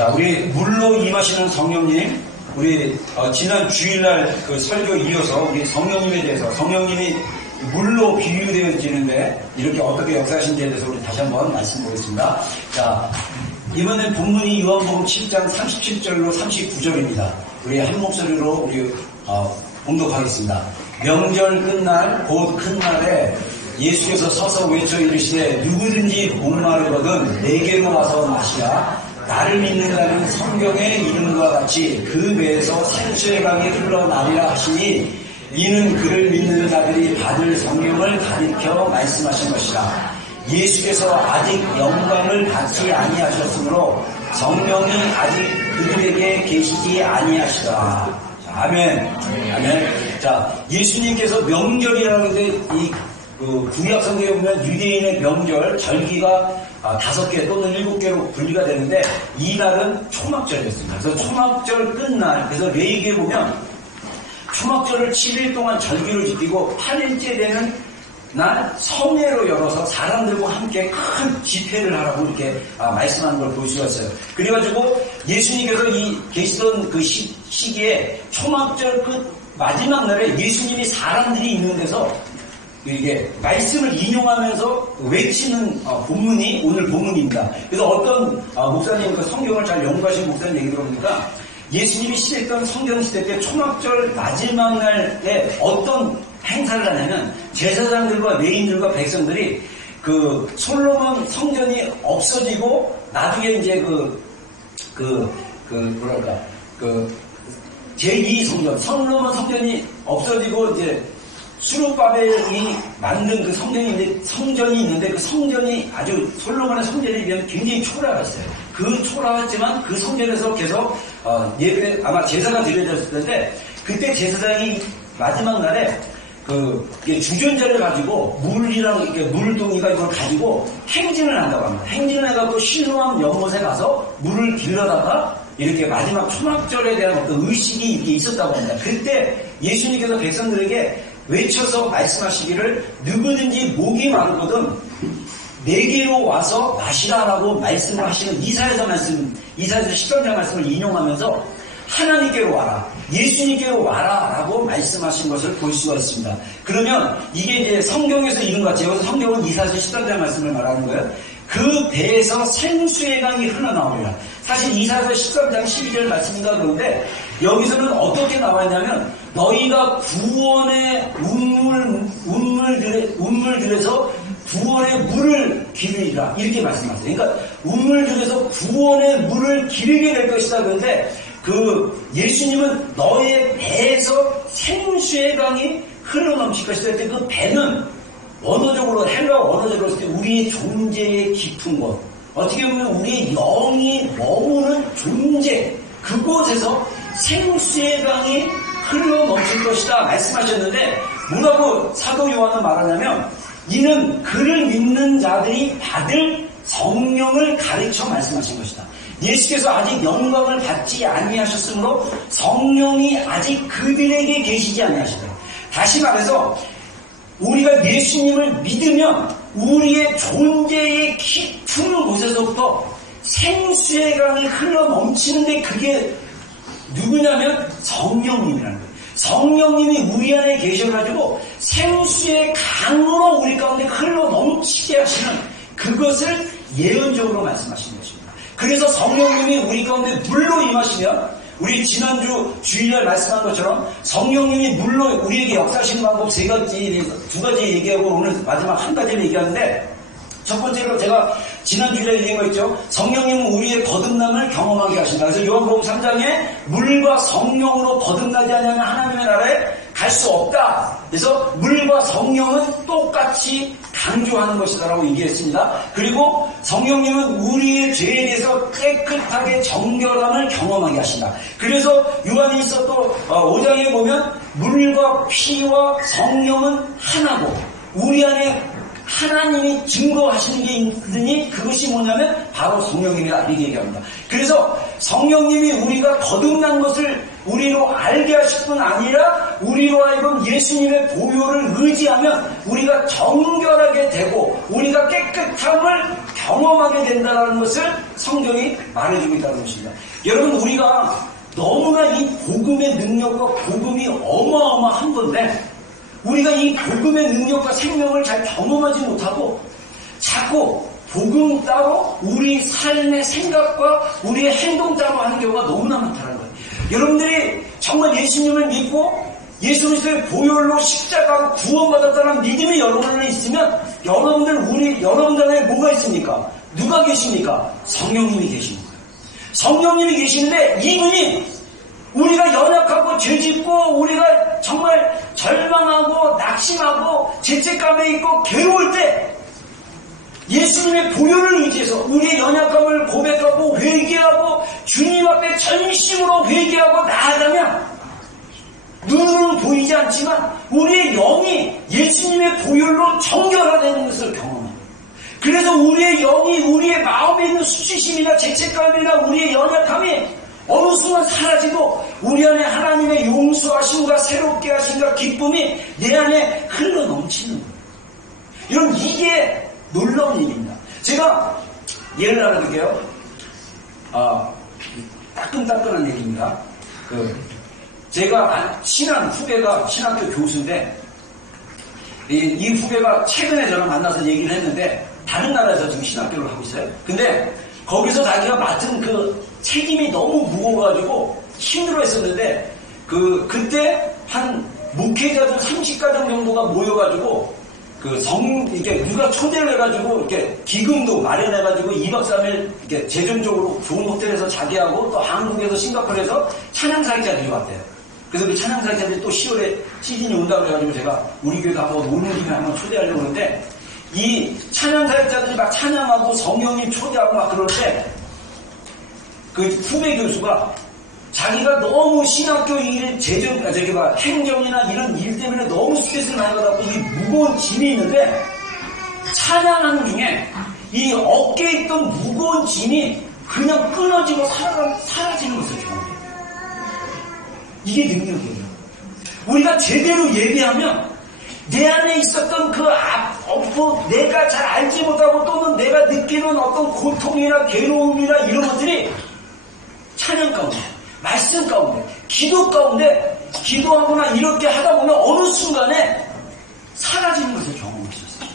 자, 우리 물로 임하시는 성령님, 우리 지난 주일날 그 설교 이어서 우리 성령님에 대해서, 성령님이 물로 비유되어지는데 이렇게 어떻게 역사하신지에 대해서 우리 다시 한번 말씀드리겠습니다. 자, 이번엔 본문이 요한복음 7장 37절로 39절입니다. 우리 한 목소리로 우리 봉독하겠습니다. 명절 끝날 곧 큰 날에 예수께서 서서 외쳐 이르시되 누구든지 목마르거든 내게로 와서 마시라. 나를 믿는 자는 성경의 이름과 같이 그 배에서 생수의 강이 흘러나리라 하시니 이는 그를 믿는 자들이 받을 성령을 가리켜 말씀하신 것이라. 예수께서 아직 영광을 받지 아니하셨으므로 성령이 아직 그들에게 계시지 아니하시더라. 아멘. 아멘. 자, 예수님께서 명절이라고 하는데 이 구약 성경에 보면 유대인의 명절, 절기가 5개 또는 7개로 분리가 되는데 이 날은 초막절이었습니다. 그래서 초막절 끝날, 그래서 레위기에 보면 초막절을 7일 동안 절기를 지키고 8일째 되는 날 성회로 열어서 사람들과 함께 큰 집회를 하라고 이렇게 말씀하는 걸 볼 수가 있어요. 그래가지고 예수님께서 계시던 그 시기에 초막절 끝 마지막 날에 예수님이 사람들이 있는 데서 이게 말씀을 인용하면서 외치는 본문이 오늘 본문입니다. 그래서 어떤 목사님, 그 성경을 잘 연구하신 목사님 얘기 들어보니까 예수님이 시대했던 성경 시대 때 초막절 마지막 날에 어떤 행사를 하냐면 제사장들과 레위인들과 백성들이 그 솔로몬 성전이 없어지고 나중에 이제 제2 성전, 솔로몬 성전이 없어지고 이제 수르바벨이 만든 그 성전이 있는데 그 성전이 아주 솔로몬의 성전에 비하면 굉장히 초라했어요. 그 초라했지만 그 성전에서 계속 예배 아마 제사가 드려졌을 텐데 그때 제사장이 마지막 날에 주전자를 가지고 물이랑 이렇게 물동이가 이걸 가지고 행진을 한다고 합니다. 행진을 해가지고 실로암 연못에 가서 물을 길러다가 이렇게 마지막 초막절에 대한 어떤 의식이 이렇게 있었다고 합니다. 그때 예수님께서 백성들에게 외쳐서 말씀하시기를 누구든지 목이 마르거든 내게로 와서 마시라라고 말씀을 하시는 이사야서 13장 말씀을 인용하면서 하나님께로 와라, 예수님께로 와라라고 말씀하신 것을 볼 수가 있습니다. 그러면 이게 이제 성경에서 이런 것 같아요. 성경은 이사야서 13장 말씀을 말하는 거예요. 그 배에서 생수의 강이 흘러나오리라. 사실 이사야서 13장 12절 말씀인가 그런데 여기서는 어떻게 나와 있냐면 너희가 구원의 운물들에서 구원의 물을 기르리라 이렇게 말씀하세요. 그러니까 운물들에서 구원의 물을 기르게 될 것이다. 그런데 예수님은 너의 배에서 생수의 강이 흘러넘칠 것이다. 그 배는 원어적으로 헬라 원어적으로 했을 때 우리의 존재의 깊은 곳, 어떻게 보면 우리의 영이 머무는 존재, 그곳에서 생수의 강이 흘러넘칠 것이다 말씀하셨는데 뭐라고 사도 요한은 말하냐면 이는 그를 믿는 자들이 받을 성령을 가르쳐 말씀하신 것이다. 예수께서 아직 영광을 받지 아니하셨으므로 성령이 아직 그들에게 계시지 아니하시다. 다시 말해서 우리가 예수님을 믿으면 우리의 존재의 깊은 곳에서부터 생수의 강이 흘러넘치는데 그게 누구냐면 성령님이라는 거예요. 성령님이 우리 안에 계셔가지고 생수의 강으로 우리 가운데 흘러넘치게 하시는 그것을 예언적으로 말씀하신 것입니다. 그래서 성령님이 우리 가운데 물로 임하시면 우리 지난주 주일날 말씀한 것처럼 성령님이 물로 우리에게 역사하시는 방법 두 가지 얘기하고 오늘 마지막 한 가지를 얘기하는데 첫 번째로 제가 지난주에 얘기한 거 있죠. 성령님은 우리의 거듭남을 경험하게 하신다. 그래서 요한복음 3장에 물과 성령으로 거듭나지 않으면 하나님의 나라에 갈 수 없다. 그래서 물과 성령은 똑같이 강조하는 것이다라고 얘기했습니다. 그리고 성령님은 우리의 죄에 대해서 깨끗하게 정결함을 경험하게 하신다. 그래서 요한일서 또 5장에 보면 물과 피와 성령은 하나고 우리 안에 하나님이 증거하시는 게 있으니 그것이 뭐냐면 바로 성령님이라 이렇게 얘기합니다. 그래서 성령님이 우리가 거듭난 것을 우리로 알게 하실 뿐 아니라 우리로 하여금 예수님의 보혈을 의지하면 우리가 정결하게 되고 우리가 깨끗함을 경험하게 된다는 것을 성경이 말해주고 있다는 것입니다. 여러분, 우리가 너무나 이 복음의 능력과 복음이 어마어마한 건데 우리가 이 복음의 능력과 생명을 잘 경험하지 못하고 자꾸 복음 따로 우리 삶의 생각과 우리의 행동 따로 하는 경우가 너무나 많다는 거예요. 여러분들이 정말 예수님을 믿고 예수 그리스도의 보혈로 십자가로 구원받았다는 믿음이 여러분 안에 있으면 여러분들 안에 뭐가 있습니까? 누가 계십니까? 성령님이 계십니다. 성령님이 계시는데 이분이 우리가 연약하고 죄짓고 우리가 정말 절망하고 낙심하고 죄책감에 있고 괴로울 때 예수님의 보혈을 의지해서 우리의 연약함을 고백하고 회개하고 주님 앞에 전심으로 회개하고 나아가면 눈으로는 보이지 않지만 우리의 영이 예수님의 보혈로 정결화되는 것을 경험합니다. 그래서 우리의 영이 우리의 마음에 있는 수치심이나 죄책감이나 우리의 연약함이 어느 순간 사라지고 우리 안에 하나님의 용서하심과 새롭게 하심과 기쁨이 내 안에 흘러넘치는 거예요. 여러분, 이게 놀라운 일입니다. 제가 예를 들어드릴게요. 따끈따끈한 얘기입니다. 제가 친한 후배가 신학교 교수인데 이 후배가 최근에 저를 만나서 얘기를 했는데 다른 나라에서 지금 신학교를 하고 있어요. 근데 거기서 자기가 맡은 그 책임이 너무 무거워가지고 힘들어했었는데 그때 한 목회자들 30가정 정도가 모여가지고 이렇게 누가 초대를 해가지고 이렇게 기금도 마련해가지고 2박 3일 이렇게 재정적으로 좋은 호텔에서 자기하고 또 한국에서 싱가포르에서 찬양사역자들이 왔대요. 그래서 그 찬양사역자들이 또 10월에 시즌이 온다고 해가지고 제가 우리 교회도 한번 오는 김에 한번 초대하려고 그러는데 이 찬양사역자들이 막 찬양하고 성령님 초대하고 막 그럴 때 그 후배 교수가 자기가 너무 신학교 일, 행정이나 이런 일 때문에 너무 스트레스를 많이 받았고 이 무거운 짐이 있는데 찬양하는 중에 이 어깨에 있던 무거운 짐이 그냥 끊어지고 사라지는 것을 경험해요. 이게 능력이에요. 우리가 제대로 예배하면 내 안에 있었던 내가 잘 알지 못하고 또는 내가 느끼는 어떤 고통이나 괴로움이나 이런 것들이 찬양 가운데, 말씀 가운데, 기도 가운데 기도하거나 이렇게 하다 보면 어느 순간에 사라지는 것을 경험할 수 있어요.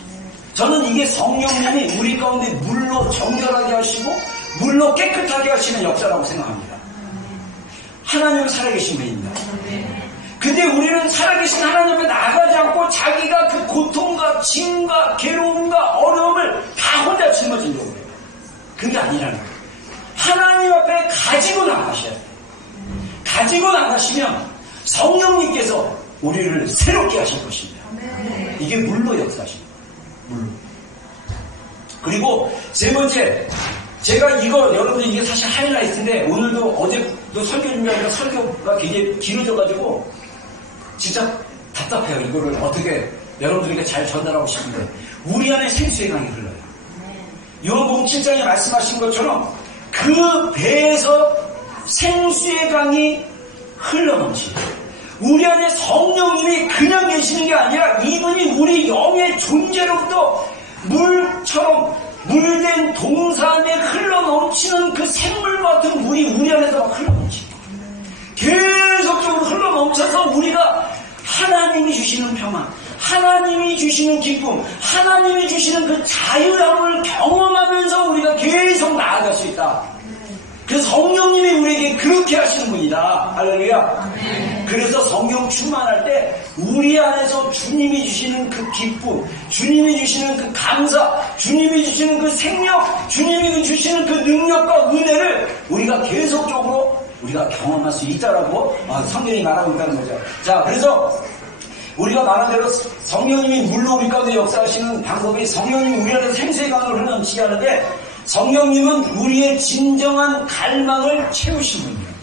저는 이게 성령님이 우리 가운데 물로 정결하게 하시고 물로 깨끗하게 하시는 역사라고 생각합니다. 하나님은 살아계신 분입니다. 근데 우리는 살아계신 하나님 앞에 나가지 않고 자기가 그 고통과 짐과 괴로움과 어려움을 다 혼자 짊어지려고 해요. 그게 아니라는 거예요. 하나님 앞에 가지고 나가셔야 돼요. 가지고 나가시면 성령님께서 우리를 새롭게 하실 것입니다. 이게 물로 역사하십니다. 물로. 그리고 세 번째, 제가 여러분들 이게 사실 하이라이트인데 오늘도 어제도 설교 준비하니까 설교가 굉장히 길어져가지고 진짜 답답해요. 이거를 어떻게 여러분들에게 잘 전달하고 싶은데 우리 안에 생수의 강이 흘러요. 요한복음 7장에 말씀하신 것처럼 그 배에서 생수의 강이 흘러넘치죠. 우리 안에 성령님이 그냥 계시는 게 아니라 이분이 우리 영의 존재로부터 물처럼 물된 동산에 흘러넘치는 그 생물과 같은 물이 우리 안에서 막 흘러넘치죠. 계속적으로 흘러넘쳐서 우리가 하나님이 주시는 평안, 하나님이 주시는 기쁨, 하나님이 주시는 그 자유함을 경험하면서 우리가 계속 나아갈 수 있다. 그래서 성령님이 우리에게 그렇게 하시는 분이다. 할렐루야. 그래서 성령 충만할 때 우리 안에서 주님이 주시는 그 기쁨, 주님이 주시는 그 감사, 주님이 주시는 그 생명, 주님이 주시는 그 능력과 은혜를 우리가 계속적으로 우리가 경험할 수 있다라고 성경이 말하고 있다는 거죠. 자, 그래서 우리가 말한 대로 성령님이 물로 우리 가운데 역사하시는 방법이 성령님이 우리 안에서 생수의 강을 흘러넘치게 하는데 성령님은 우리의 진정한 갈망을 채우신 분이에요.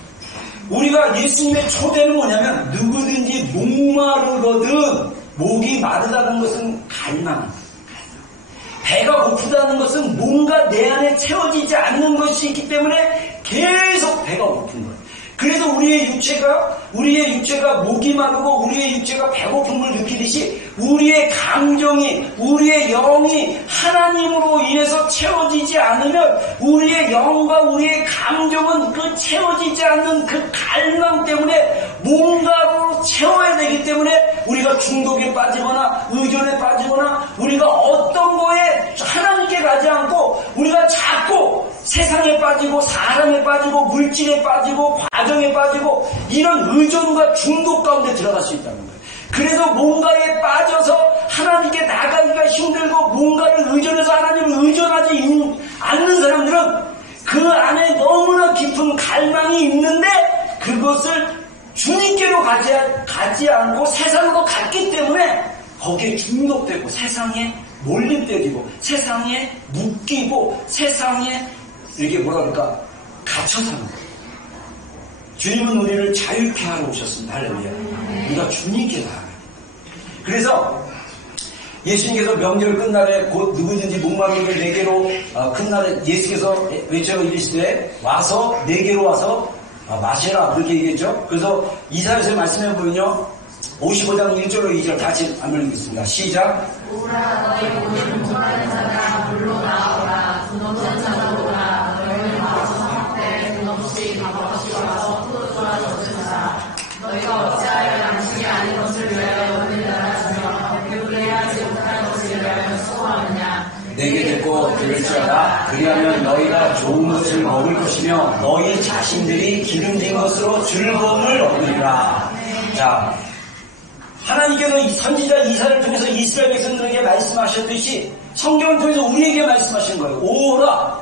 우리가 예수님의 초대는 뭐냐면 누구든지 목마르거든 목이 마르다는 것은 갈망입니다. 배가 고프다는 것은 뭔가 내 안에 채워지지 않는 것이 있기 때문에 계속 배가 고픈 거예요. 그래서 우리의 육체가 목이 마르고 우리의 육체가 배고픔을 느끼듯이 우리의 감정이, 우리의 영이 하나님으로 인해서 채워지지 않으면 우리의 영과 우리의 감정은 그 채워지지 않는 그 갈망 때문에 뭔가로 채워야 되기 때문에 우리가 중독에 빠지거나 의존에 빠지거나 우리가 어떤 거에 하나님께 가지 않고 우리가 자꾸 세상에 빠지고 사람에 빠지고 물질에 빠지고 과정에 빠지고 이런 의존과 중독 가운데 들어갈 수 있다는 거예요. 그래서 뭔가에 빠져서 하나님께 나가기가 힘들고 뭔가를 의존해서 하나님을 의존하지 않는 사람들은 그 안에 너무나 깊은 갈망이 있는데 그것을 주님께로 가지 않고 세상으로 갔기 때문에 거기에 중독되고 세상에 몰림되고 세상에 묶이고 세상에 이렇게 뭐라 그럴까 갇혀 사는 거예요. 주님은 우리를 자유케 하러 오셨습니다. 할렐루야. 우리가 주님께 나아가요. 그래서 예수님께서 명절 끝날에 곧 누구든지 목마르면 내게로 끝날에 예수께서 외쳐 이르시되 와서 내게로 와서 마시라 그렇게 얘기했죠. 그래서 이사야서 말씀해 보면요 55장 1절로 2절 같이 한번 읽겠습니다. 시작. 오라 너희 모든 목마른 자들아 물로 나오라 돈 없는 자도 오라 너희는 와서 사먹되 돈 없이 밥 없이 와서 포도주와 젖을 사 너희가 어찌하여 양식이 아닌 것을 위하여 오늘 나라주며 배부르게 하지 못할 것을 위하여 수고하느냐 내게 듣고 들을지어다 그리하면 너희가 좋은 것을 먹을 것이며 너희 자신들이 기름진 것으로 즐거움을 얻으리라. 자, 하나님께서 선지자 이사야를 통해서 이스라엘 백성들에게 말씀하셨듯이 성경을 통해서 우리에게 말씀하신 거예요. 오라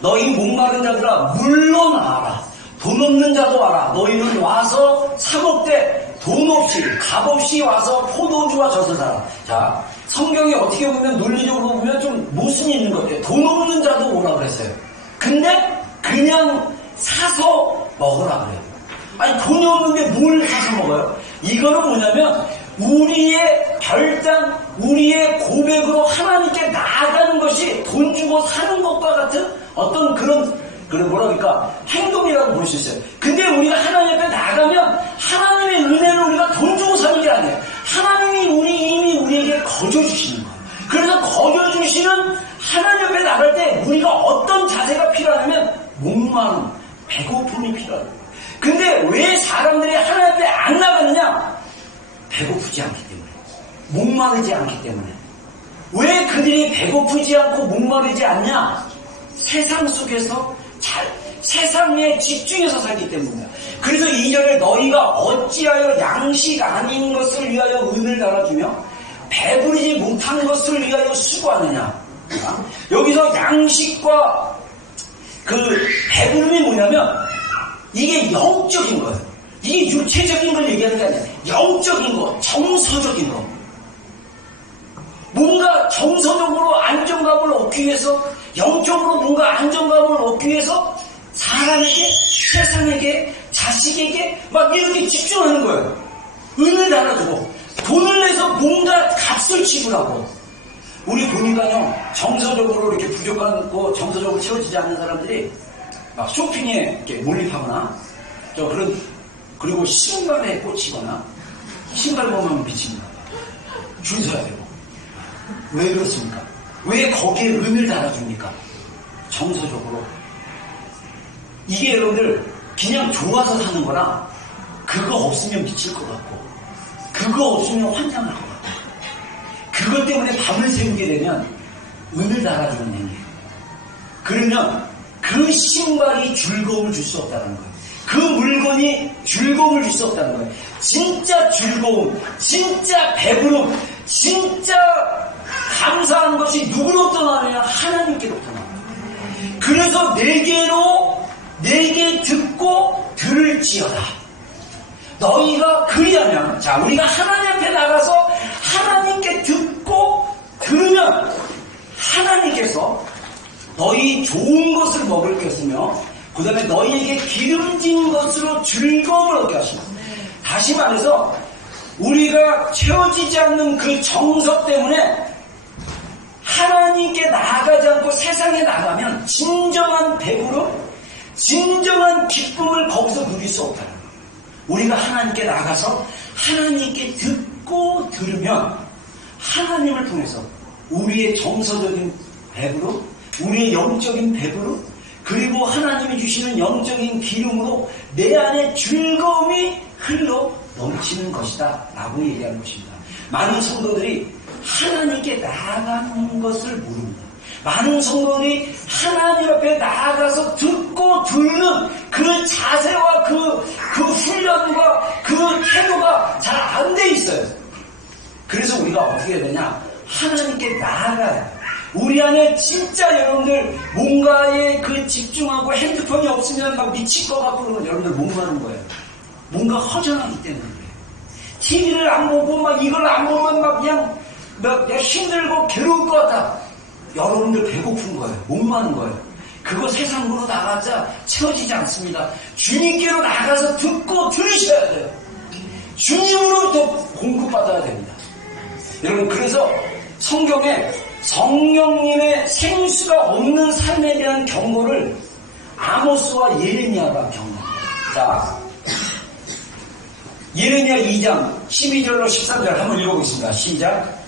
너희 목마른 자들아 물로 나와라 돈 없는 자도 와라 너희는 와서 사먹되 돈 없이 값 없이 와서 포도주와 젖을 사라. 자, 성경이 어떻게 보면 논리적으로 보면 좀 모순이 있는 것 같아요. 돈 없는 자도 오라 그랬어요. 근데 그냥 사서 먹으라 그래요. 아니 돈이 없는데 뭘 사서 먹어요? 이거는 뭐냐면 우리의 결단, 우리의 고백으로 하나님께 나아가는 것이 돈 주고 사는 것과 같은 어떤 그런 뭐라 그럴까 행동이라고 볼 수 있어요. 근데 우리가 하나님 앞에 나가면 하나님의 은혜를 우리가 돈 주고 사는 게 아니에요. 하나님이 이미 우리에게 거저주시는 거예요. 그래서 거저주시는 하나님 앞에 나갈 때 우리가 어떤 자세가 필요하냐면 목마름, 배고픔이 필요해요. 근데 왜 사람들이 하나님 앞에 안 나가느냐? 배고프지 않기 때문에, 목마르지 않기 때문에. 왜 그들이 배고프지 않고 목마르지 않냐? 세상 속에서 세상에 집중해서 살기 때문이야. 그래서 2절에 너희가 어찌하여 양식 아닌 것을 위하여 은을 달아주며 배부르지 못한 것을 위하여 수고하느냐. 여기서 양식과 그 배부름이 뭐냐면 이게 영적인 거예요. 이게 육체적인 걸 얘기하는 게 아니라 영적인 거, 정서적인 거. 뭔가 정서적으로 안정감을 얻기 위해서, 영적으로 뭔가 안정감을 얻기 위해서 사람에게, 세상에게, 자식에게 막 이렇게 집중하는 거예요. 은을 달아주고 돈을 내서 뭔가 값을 지불하고. 우리 보니까요 정서적으로 이렇게 부족하고 정서적으로 채워지지 않는 사람들이 막 쇼핑에 이렇게 몰입하거나 그리고 신발에 꽂히거나 신발 보면 미칩니다. 줄 서야 되고. 왜 그렇습니까? 왜 거기에 은을 달아줍니까? 정서적으로. 이게 여러분들 그냥 좋아서 사는 거나 그거 없으면 미칠 것 같고 그거 없으면 환장할 것 같고 그것 때문에 밤을 새우게 되면 은을 달아주는 행위예요. 그러면 그 신발이 즐거움을 줄 수 없다는 거예요. 그 물건이 즐거움을 줄 수 없다는 거예요. 진짜 즐거움, 진짜 배부름, 진짜 감사한 것이 누구로부터 나느냐? 하나님께로부터 나와요. 그래서 내게 듣고 들을지어다. 너희가 그리하면, 자, 우리가 하나님 앞에 나가서 하나님께 듣고 들으면 하나님께서 너희 좋은 것을 먹을 것이며 그 다음에 너희에게 기름진 것으로 즐거움을 얻게 하십니다. 다시 말해서 우리가 채워지지 않는 그 정서 때문에 하나님께 나아가지 않고 세상에 나가면 진정한 배부름, 진정한 기쁨을 거기서 누릴 수 없다는 거예요. 우리가 하나님께 나가서 하나님께 듣고 들으면 하나님을 통해서 우리의 정서적인 배부름, 우리의 영적인 배부름, 그리고 하나님이 주시는 영적인 기름으로 내 안에 즐거움이 흘러 넘치는 것이다 라고 얘기하는 것입니다. 많은 성도들이 하나님께 나아가는 것을 모릅니다. 많은 성도들이 하나님 앞에 나아가서 듣고 듣는 그 자세와 그 훈련과 그 태도가 잘 안 돼 있어요. 그래서 우리가 어떻게 해야 되냐? 하나님께 나아가야. 우리 안에 진짜 여러분들 뭔가에 그 집중하고 핸드폰이 없으면 막 미칠 것 같고 그러면 여러분들 뭔가하는 거예요. 뭔가 허전하기 때문에 그래요. TV를 안 보고 막 이걸 안 보면 막 그냥 힘들고 괴로울 것 같다. 여러분들 배고픈 거예요. 목마른 거예요. 그거 세상으로 나가자 채워지지 않습니다. 주님께로 나가서 듣고 들으셔야 돼요. 주님으로부터 공급받아야 됩니다. 여러분, 그래서 성경에 성령님의 생수가 없는 삶에 대한 경고를 아모스와 예레미야가 경고합니다. 자, 예레미야 2장 12절로 13절 한번 읽어보겠습니다. 시작.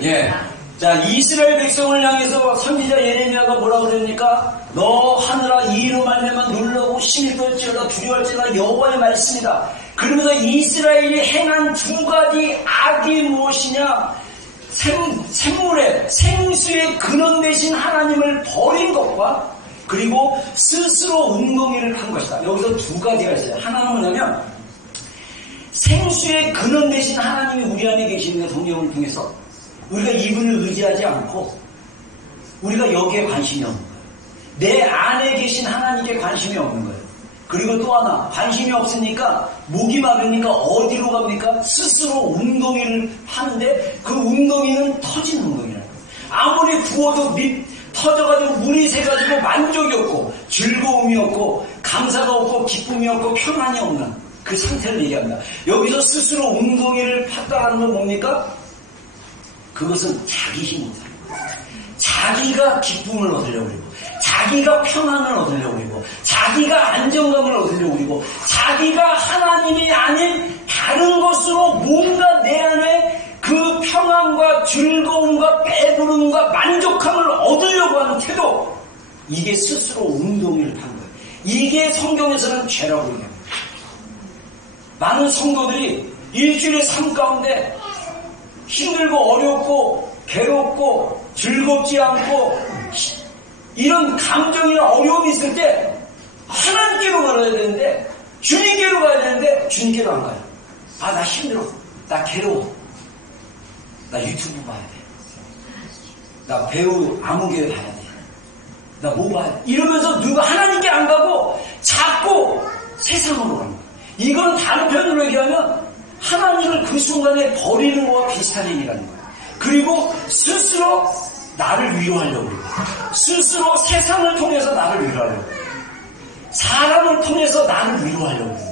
예. 자, 이스라엘 백성을 향해서 선지자 예레미야가 뭐라고 그랬습니까? 너 하늘아 이 이로 말미암아 놀라고 심히 떨지어다 두려워할지어다 여호와의 말씀이다. 그러면서 이스라엘이 행한 두 가지 악이 무엇이냐? 샘물의 생수의 근원 되신 하나님을 버린 것과 그리고 스스로 웅덩이를 판 것이다. 여기서 두 가지가 있어요. 하나는 뭐냐면 생수의 근원 되신 하나님이 우리 안에 계시는 성경을 통해서 우리가 이분을 의지하지 않고 우리가 여기에 관심이 없는 거예요. 내 안에 계신 하나님께 관심이 없는 거예요. 그리고 또 하나, 관심이 없으니까 목이 마르니까 어디로 갑니까? 스스로 웅덩이를 파는데 그 웅덩이는 터진 웅덩이라는 거예요. 아무리 부어도 터져가지고 물이 새가지고 만족이 없고 즐거움이 없고 감사가 없고 기쁨이 없고 평안이 없는 그 상태를 얘기합니다. 여기서 스스로 웅덩이를 팠다는 건 뭡니까? 그것은 자기 힘입니다. 자기가 기쁨을 얻으려고 그러고 자기가 평안을 얻으려고 그러고 자기가 안정감을 얻으려고 그러고 자기가 하나님이 아닌 다른 것으로 뭔가 내 안에 그 평안과 즐거움과 배부름과 만족함을 얻으려고 하는 태도, 이게 스스로 웅덩이를 판 거예요. 이게 성경에서는 죄라고 얘기합니다. 많은 성도들이 일주일의 삶 가운데 힘들고 어렵고 괴롭고 즐겁지 않고 이런 감정이나 어려움이 있을 때 하나님께로 가야 되는데 주님께로 가야 되는데 주님께로 안 가요. 아, 나 힘들어. 나 괴로워. 나 유튜브 봐야 돼. 나 배우 아무개 봐야 돼. 나 뭐 봐야 돼. 이러면서 누가 하나님께 안 가고 자꾸 세상으로 가는 거예요. 이건 다른 편으로 얘기하면 하나님을 그 순간에 버리는 것과 비슷한 얘기라는 거예요. 그리고 스스로 나를 위로하려고 해요. 스스로 세상을 통해서 나를 위로하려고 해요. 사람을 통해서 나를 위로하려고 해요.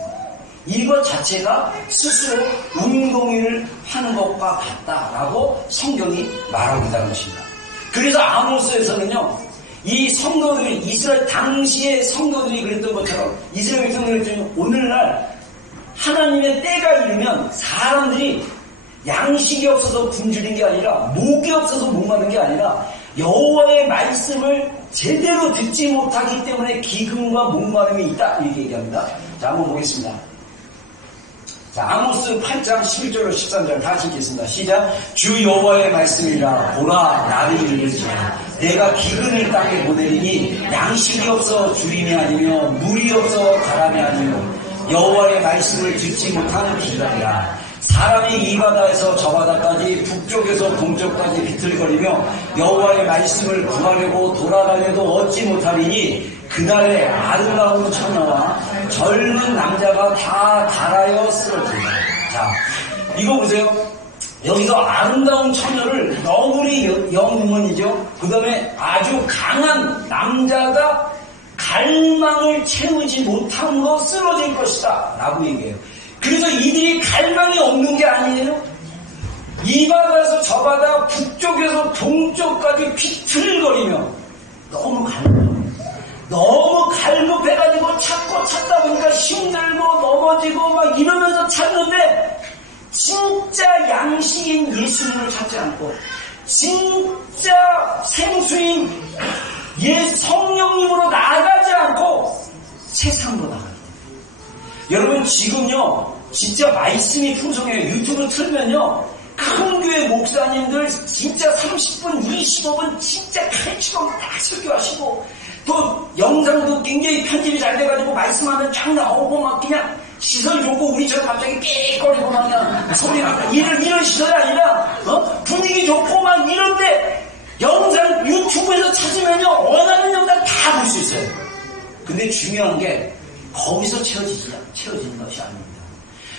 이것 자체가 스스로 웅덩이를 하는 것과 같다라고 성경이 말하고 있다는 것입니다. 그래서 아모스에서는요, 이 성도들이, 이스라엘 당시의 성도들이 그랬던 것처럼, 이스라엘 백성들이 그랬더니 오늘날 하나님의 때가 이르면 사람들이 양식이 없어서 굶주린 게 아니라, 목이 없어서 목마른 게 아니라 여호와의 말씀을 제대로 듣지 못하기 때문에 기근과 목마름이 있다, 이렇게 얘기합니다. 자, 한번 보겠습니다. 자, 아모스 8장 11절로 13절 다시 읽겠습니다. 시작. 주 여호와의 말씀이라. 보라, 나를 이르지라. 내가 기근을 땅에 보내리니 양식이 없어 주림이 아니며 물이 없어 바람이 아니며 여호와의 말씀을 듣지 못하는 기근이라. 사람이 이 바다에서 저 바다까지 북쪽에서 동쪽까지 비틀거리며 여호와의 말씀을 구하려고 돌아다녀도 얻지 못하리니 그날에 아름다운 처녀와 젊은 남자가 다 달아여 쓰러진다. 자, 이거 보세요. 여기서 아름다운 처녀를 너구리 영문이죠. 그 다음에 아주 강한 남자가 갈망을 채우지 못함으로 쓰러질 것이다 라고 얘기해요. 그래서 이들이 갈망이 없는 게 아니에요. 이 바다에서 저 바다, 북쪽에서 동쪽까지 비틀거리며 너무 갈급해가지고 찾다 보니까 힘들고 넘어지고 막 이러면서 찾는데 진짜 양식인 예수님을 찾지 않고 진짜 생수인 성령님으로 나아가지 않고 세상으로 나가요. 여러분 지금요 진짜 말씀이 풍성해요. 유튜브 틀면요 큰 교회 목사님들 진짜 30분 25분 진짜 칼치고 딱 설교하시고 또 영상도 굉장히 편집이 잘 돼가지고 말씀하면 쫙 나오고 막 그냥 시선이 좋고 우리처럼 갑자기 삑거리고 막 그냥 소리가 이런 시선이 아니라 분위기 좋고 막 이런데 영상 유튜브에서 찾으면요 원하는 영상 다 볼 수 있어요. 근데 중요한 게 거기서 채워지는 것이 아닙니다.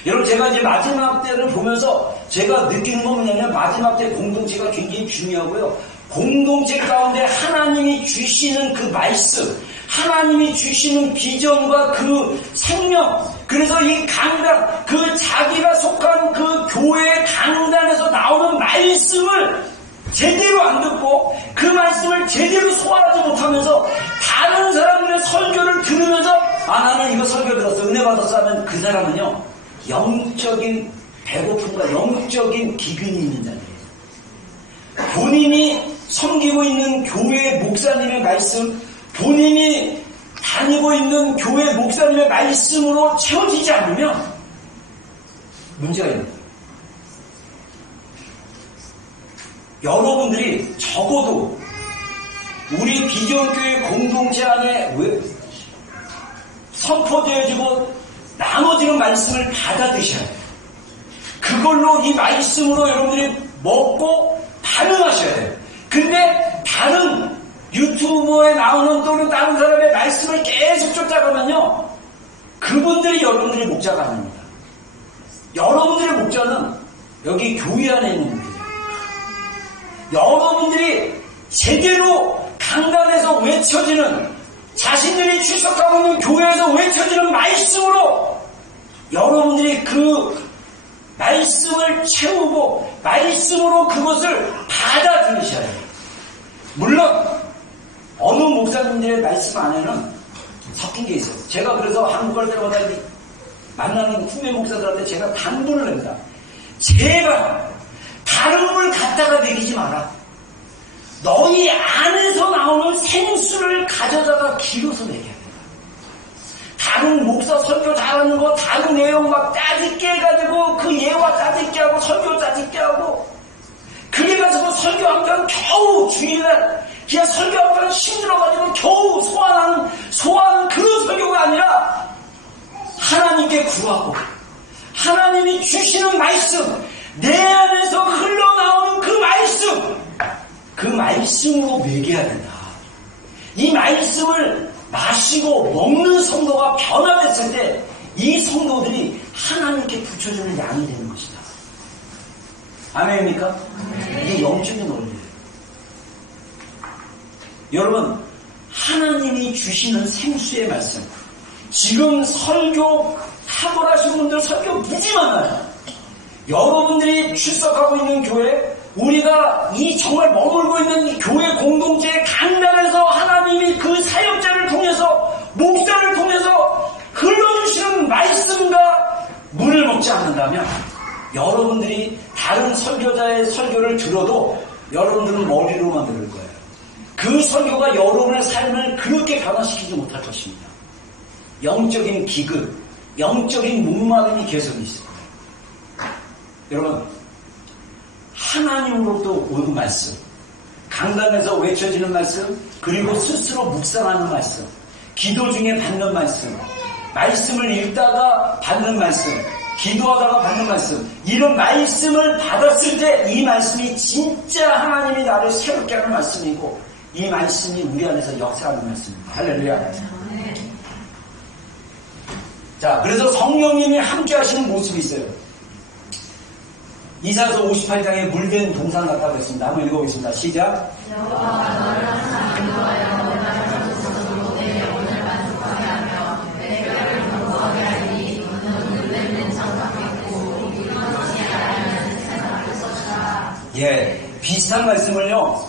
여러분 제가 이제 마지막 때를 보면서 제가 느끼는 건 뭐냐면 마지막 때 공동체가 굉장히 중요하고요. 공동체 가운데 하나님이 주시는 그 말씀, 하나님이 주시는 비전과 그 생명, 그래서 이 강단, 그 자기가 속한 그 교회 강단에서 나오는 말씀을 제대로 안 듣고 그 말씀을 제대로 소화하지 못하면서 다른 사람들의 설교를 들으면서 나는 이거 설교 들었어 은혜 받았어 하면 그 사람은요 영적인 배고픔과 영적인 기근이 있는 자리예요. 본인이 섬기고 있는 교회 목사님의 말씀, 본인이 다니고 있는 교회 목사님의 말씀으로 채워지지 않으면 문제가 있는 거예요. 여러분들이 적어도 우리 비전교회 공동체 안에 선포되어지고 나눠지는 말씀을 받아드셔야 돼요. 그걸로 이 말씀으로 여러분들이 먹고 반응하셔야 돼요. 근데 다른 유튜브에 나오는 또는 다른 사람의 말씀을 계속 쫓아가면요 그분들이 여러분들의 목자가 아닙니다. 여러분들의 목자는 여기 교회 안에 있는 분들이에요. 여러분들이 제대로 강단에서 외쳐지는 자신들이 출석하고 있는 교회에서 외쳐지는 말씀으로 여러분들이 그 말씀을 채우고 말씀으로 그것을 받아들이셔야 해요. 물론 어느 목사님들의 말씀 안에는 섞인 게 있어요. 제가 그래서 한국 갈 때마다 만나는 후배 목사들한테 제가 당부를 합니다. 제발 다른 걸 갖다가 먹이지 마라. 너희 안에서 나오는 생수를 가져다가 길어서 먹여야 된다. 다른 목사 설교 잘하는 거 다른 내용 막 따뜻게 해가지고 그 예화 따뜻게 하고 설교 따뜻게 하고 그래가지고 설교 한 편 겨우 주일날 그냥 설교 한 편 힘들어가지고 겨우 소화하는 그런 설교가 아니라 하나님께 구하고 하나님이 주시는 말씀 내 안에서 흘러나오는 그 말씀으로 먹여야 된다. 이 말씀을 마시고 먹는 성도가 변화됐을 때 이 성도들이 하나님께 붙여주는 양이 되는 것이다. 아멘입니까? 이게 영적인 원리예요. 여러분 하나님이 주시는 생수의 말씀 지금 설교 탁월하신 분들 설교 무지 많아요. 여러분들이 출석하고 있는 교회 우리가 이 정말 머물고 있는 이 교회 공동체의 강단에서 하나님이 그 사역자를 통해서 목사를 통해서 흘러주시는 말씀과 물을 먹지 않는다면 여러분들이 다른 설교자의 설교를 들어도 여러분들은 머리로만 들을 거예요. 그 설교가 여러분의 삶을 그렇게 변화시키지 못할 것입니다. 영적인 기근, 영적인 목마름이 계속 있을 거예요. 여러분 하나님으로부터 오는 말씀, 강단에서 외쳐지는 말씀, 그리고 스스로 묵상하는 말씀, 기도 중에 받는 말씀, 말씀을 읽다가 받는 말씀, 기도하다가 받는 말씀, 이런 말씀을 받았을 때 이 말씀이 진짜 하나님이 나를 새롭게 하는 말씀이고 이 말씀이 우리 안에서 역사하는 말씀입니다. 할렐루야. 자, 그래서 성령님이 함께 하시는 모습이 있어요. 이사야서 58장에 물된 동산 같다고 했습니다. 한번 읽어보겠습니다. 시작. 예, 비슷한 말씀을요,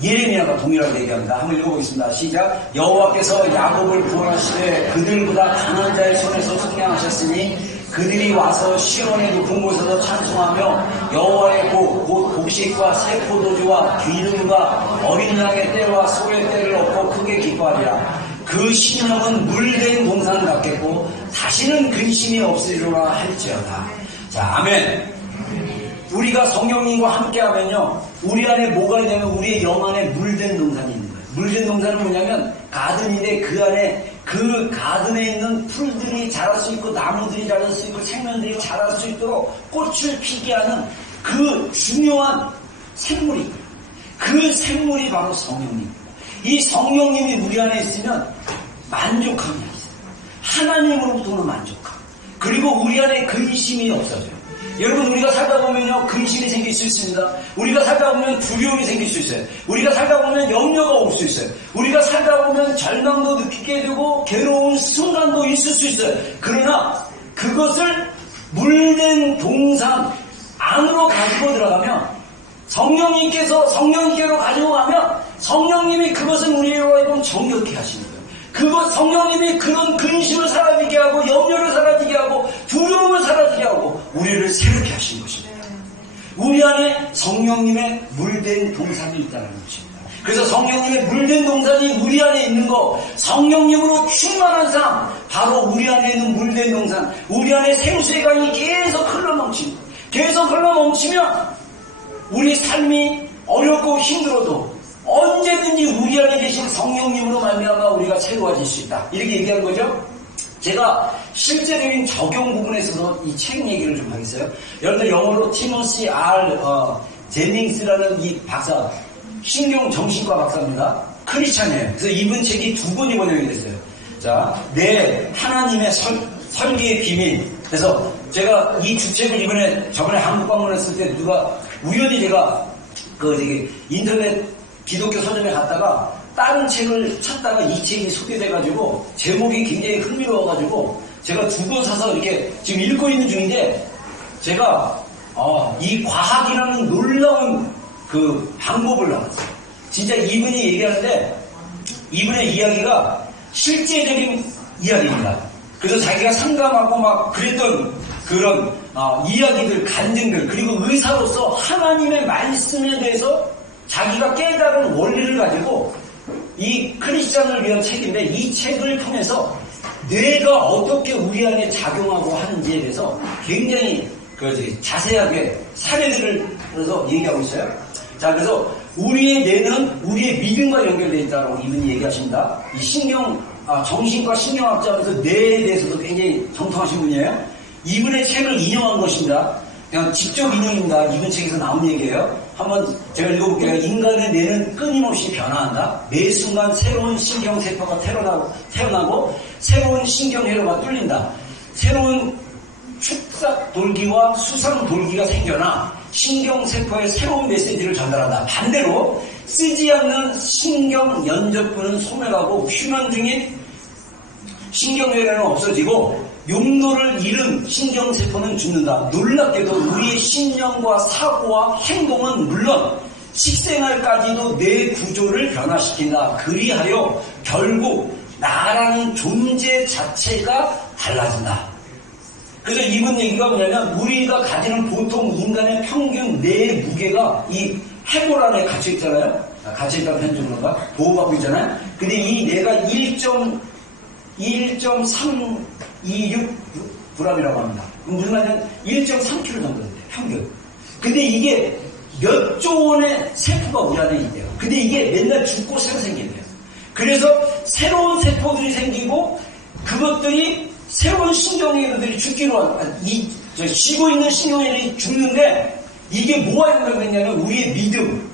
예레미야가 동일하게 얘기합니다. 한번 읽어보겠습니다. 시작. 여호와께서 야곱을 구원하시되 그들보다 강한 자의 손에서 속량하셨으니 그들이 와서 시온의 높은 곳에서 찬송하며 여호와의 곧 곡식과 새 포도주와 기름과 어린 양의 때와 소의 때를 얻고 크게 기뻐하리라. 그 신령은 물된 동산 같겠고 다시는 근심이 없으리라 할지어다. 자, 아멘. 우리가 성령님과 함께하면요, 우리 안에 뭐가 있냐면 우리의 영 안에 물된 동산이 있는 거예요. 물된 동산은 뭐냐면 가든인데 그 안에 그 가든에 있는 풀들이 자랄 수 있고 나무들이 자랄 수 있고 생명들이 자랄 수 있도록 꽃을 피게 하는 그 중요한 생물이, 그 생물이 바로 성령님입니다. 이 성령님이 우리 안에 있으면 만족함이 있어요. 하나님으로부터는 만족함. 그리고 우리 안에 근심이 없어져요. 여러분, 우리가 살다 보면요, 근심이 생길 수 있습니다. 우리가 살다 보면 두려움이 생길 수 있어요. 우리가 살다 보면 염려가 올 수 있어요. 우리가 살다 보면 절망도 느끼게 되고 괴로운 순간도 있을 수 있어요. 그러나 그것을 물된 동산 안으로 가지고 들어가면 성령님께로 가지고 가면 성령님이 그것을 우리로 하여금 정결케 하시는 거예요. 그것 성령님이 그런 근심을 사라지게 하고 염려를 사라지게 하고 두려움을 사라지게 하고 우리를 새롭게 하신 것입니다. 우리 안에 성령님의 물된 동산이 있다는 것입니다. 그래서 성령님의 물된 동산이 우리 안에 있는 거, 성령님으로 충만한 삶, 바로 우리 안에 있는 물된 동산, 우리 안에 생수의 강이 계속 흘러넘칩니다. 계속 흘러넘치면 우리 삶이 어렵고 힘들어도 언제든지 우리 안에 계신 성령님으로 말미암아 우리가 새로워질 수 있다. 이렇게 얘기한 거죠. 제가 실제적인 적용 부분에 있어서 이 책 얘기를 좀 하겠어요. 여러분들 영어로 티모시 R. 제닝스라는 이 박사, 신경정신과 박사입니다. 크리스찬이에요. 그래서 이분 책이 2권이 번역이 됐어요. 자, 내 하나님의 설계의 비밀. 그래서 제가 이 두 책을 저번에 한국 방문했을 때 우연히 제가 인터넷 기독교 서점에 갔다가 다른 책을 찾다가 이 책이 소개돼가지고 제목이 굉장히 흥미로워가지고 제가 2권 사서 이렇게 지금 읽고 있는 중인데, 제가 이 과학이라는 놀라운 그 방법을 알았어요. 진짜 이분이 얘기하는데 이분의 이야기가 실제적인 이야기입니다. 그래서 자기가 상담하고 막 그랬던 그런 이야기들, 간증들, 그리고 의사로서 하나님의 말씀에 대해서 자기가 깨달은 원리를 가지고 이 크리스찬을 위한 책인데, 이 책을 통해서 뇌가 어떻게 우리 안에 작용하고 하는지에 대해서 굉장히 자세하게 사례들을 들어서 얘기하고 있어요. 자, 그래서 우리의 뇌는 우리의 믿음과 연결되어 있다고 이분이 얘기하십니다. 이 정신과 신경학자로서 뇌에 대해서도 굉장히 정통하신 분이에요. 이분의 책을 인용한 것입니다. 그냥 직접 인용입니다. 이분 책에서 나온 얘기예요. 한번 제가 읽어볼게요. 인간의 뇌는 끊임없이 변화한다. 매 순간 새로운 신경세포가 태어나고 새로운 신경회로가 뚫린다. 새로운 축삭 돌기와 수상 돌기가 생겨나 신경세포에 새로운 메시지를 전달한다. 반대로 쓰지 않는 신경 연적부는 소멸하고 휴면 중인 신경회로는 없어지고 용도를 잃은 신경세포는 죽는다. 놀랍게도 우리의 신념과 사고와 행동은 물론 식생활까지도 뇌 구조를 변화시킨다. 그리하여 결국 나라는 존재 자체가 달라진다. 그래서 이분 얘기가 뭐냐면, 우리가 가지는 보통 인간의 평균 뇌 무게가 이 해골 안에 갇혀있잖아요. 갇혀있다고 표현 그런가? 보호받고 있잖아요. 근데 이 뇌가 1.326g이라고 합니다. 무슨 말이냐면 1.3kg 정도 돼요, 평균. 근데 이게 몇 조 원의 세포가 우리 안에 있대요. 근데 이게 맨날 죽고 새로 생긴대요. 그래서 새로운 세포들이 생기고 그것들이 새로운 신경회로들이 죽기로 쉬고 있는 신경회로들이 죽는데, 이게 뭐와 연결되냐면 우리의 믿음,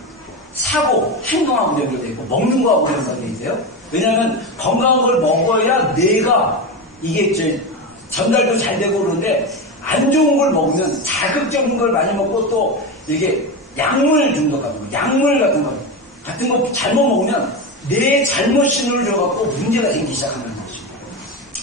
사고, 행동하고 연결되어 있고 먹는 거하고 연결되어 있어요. 왜냐하면 건강한 걸 먹어야 뇌가 이게 전달도 잘 되고 그러는데, 안 좋은 걸 먹으면 자극적인 걸 많이 먹고 또 이게 약물 중독 같은 거, 약물 같은 거 잘못 먹으면 내 잘못 신호를 줘갖고 문제가 생기기 시작하는 것입니다.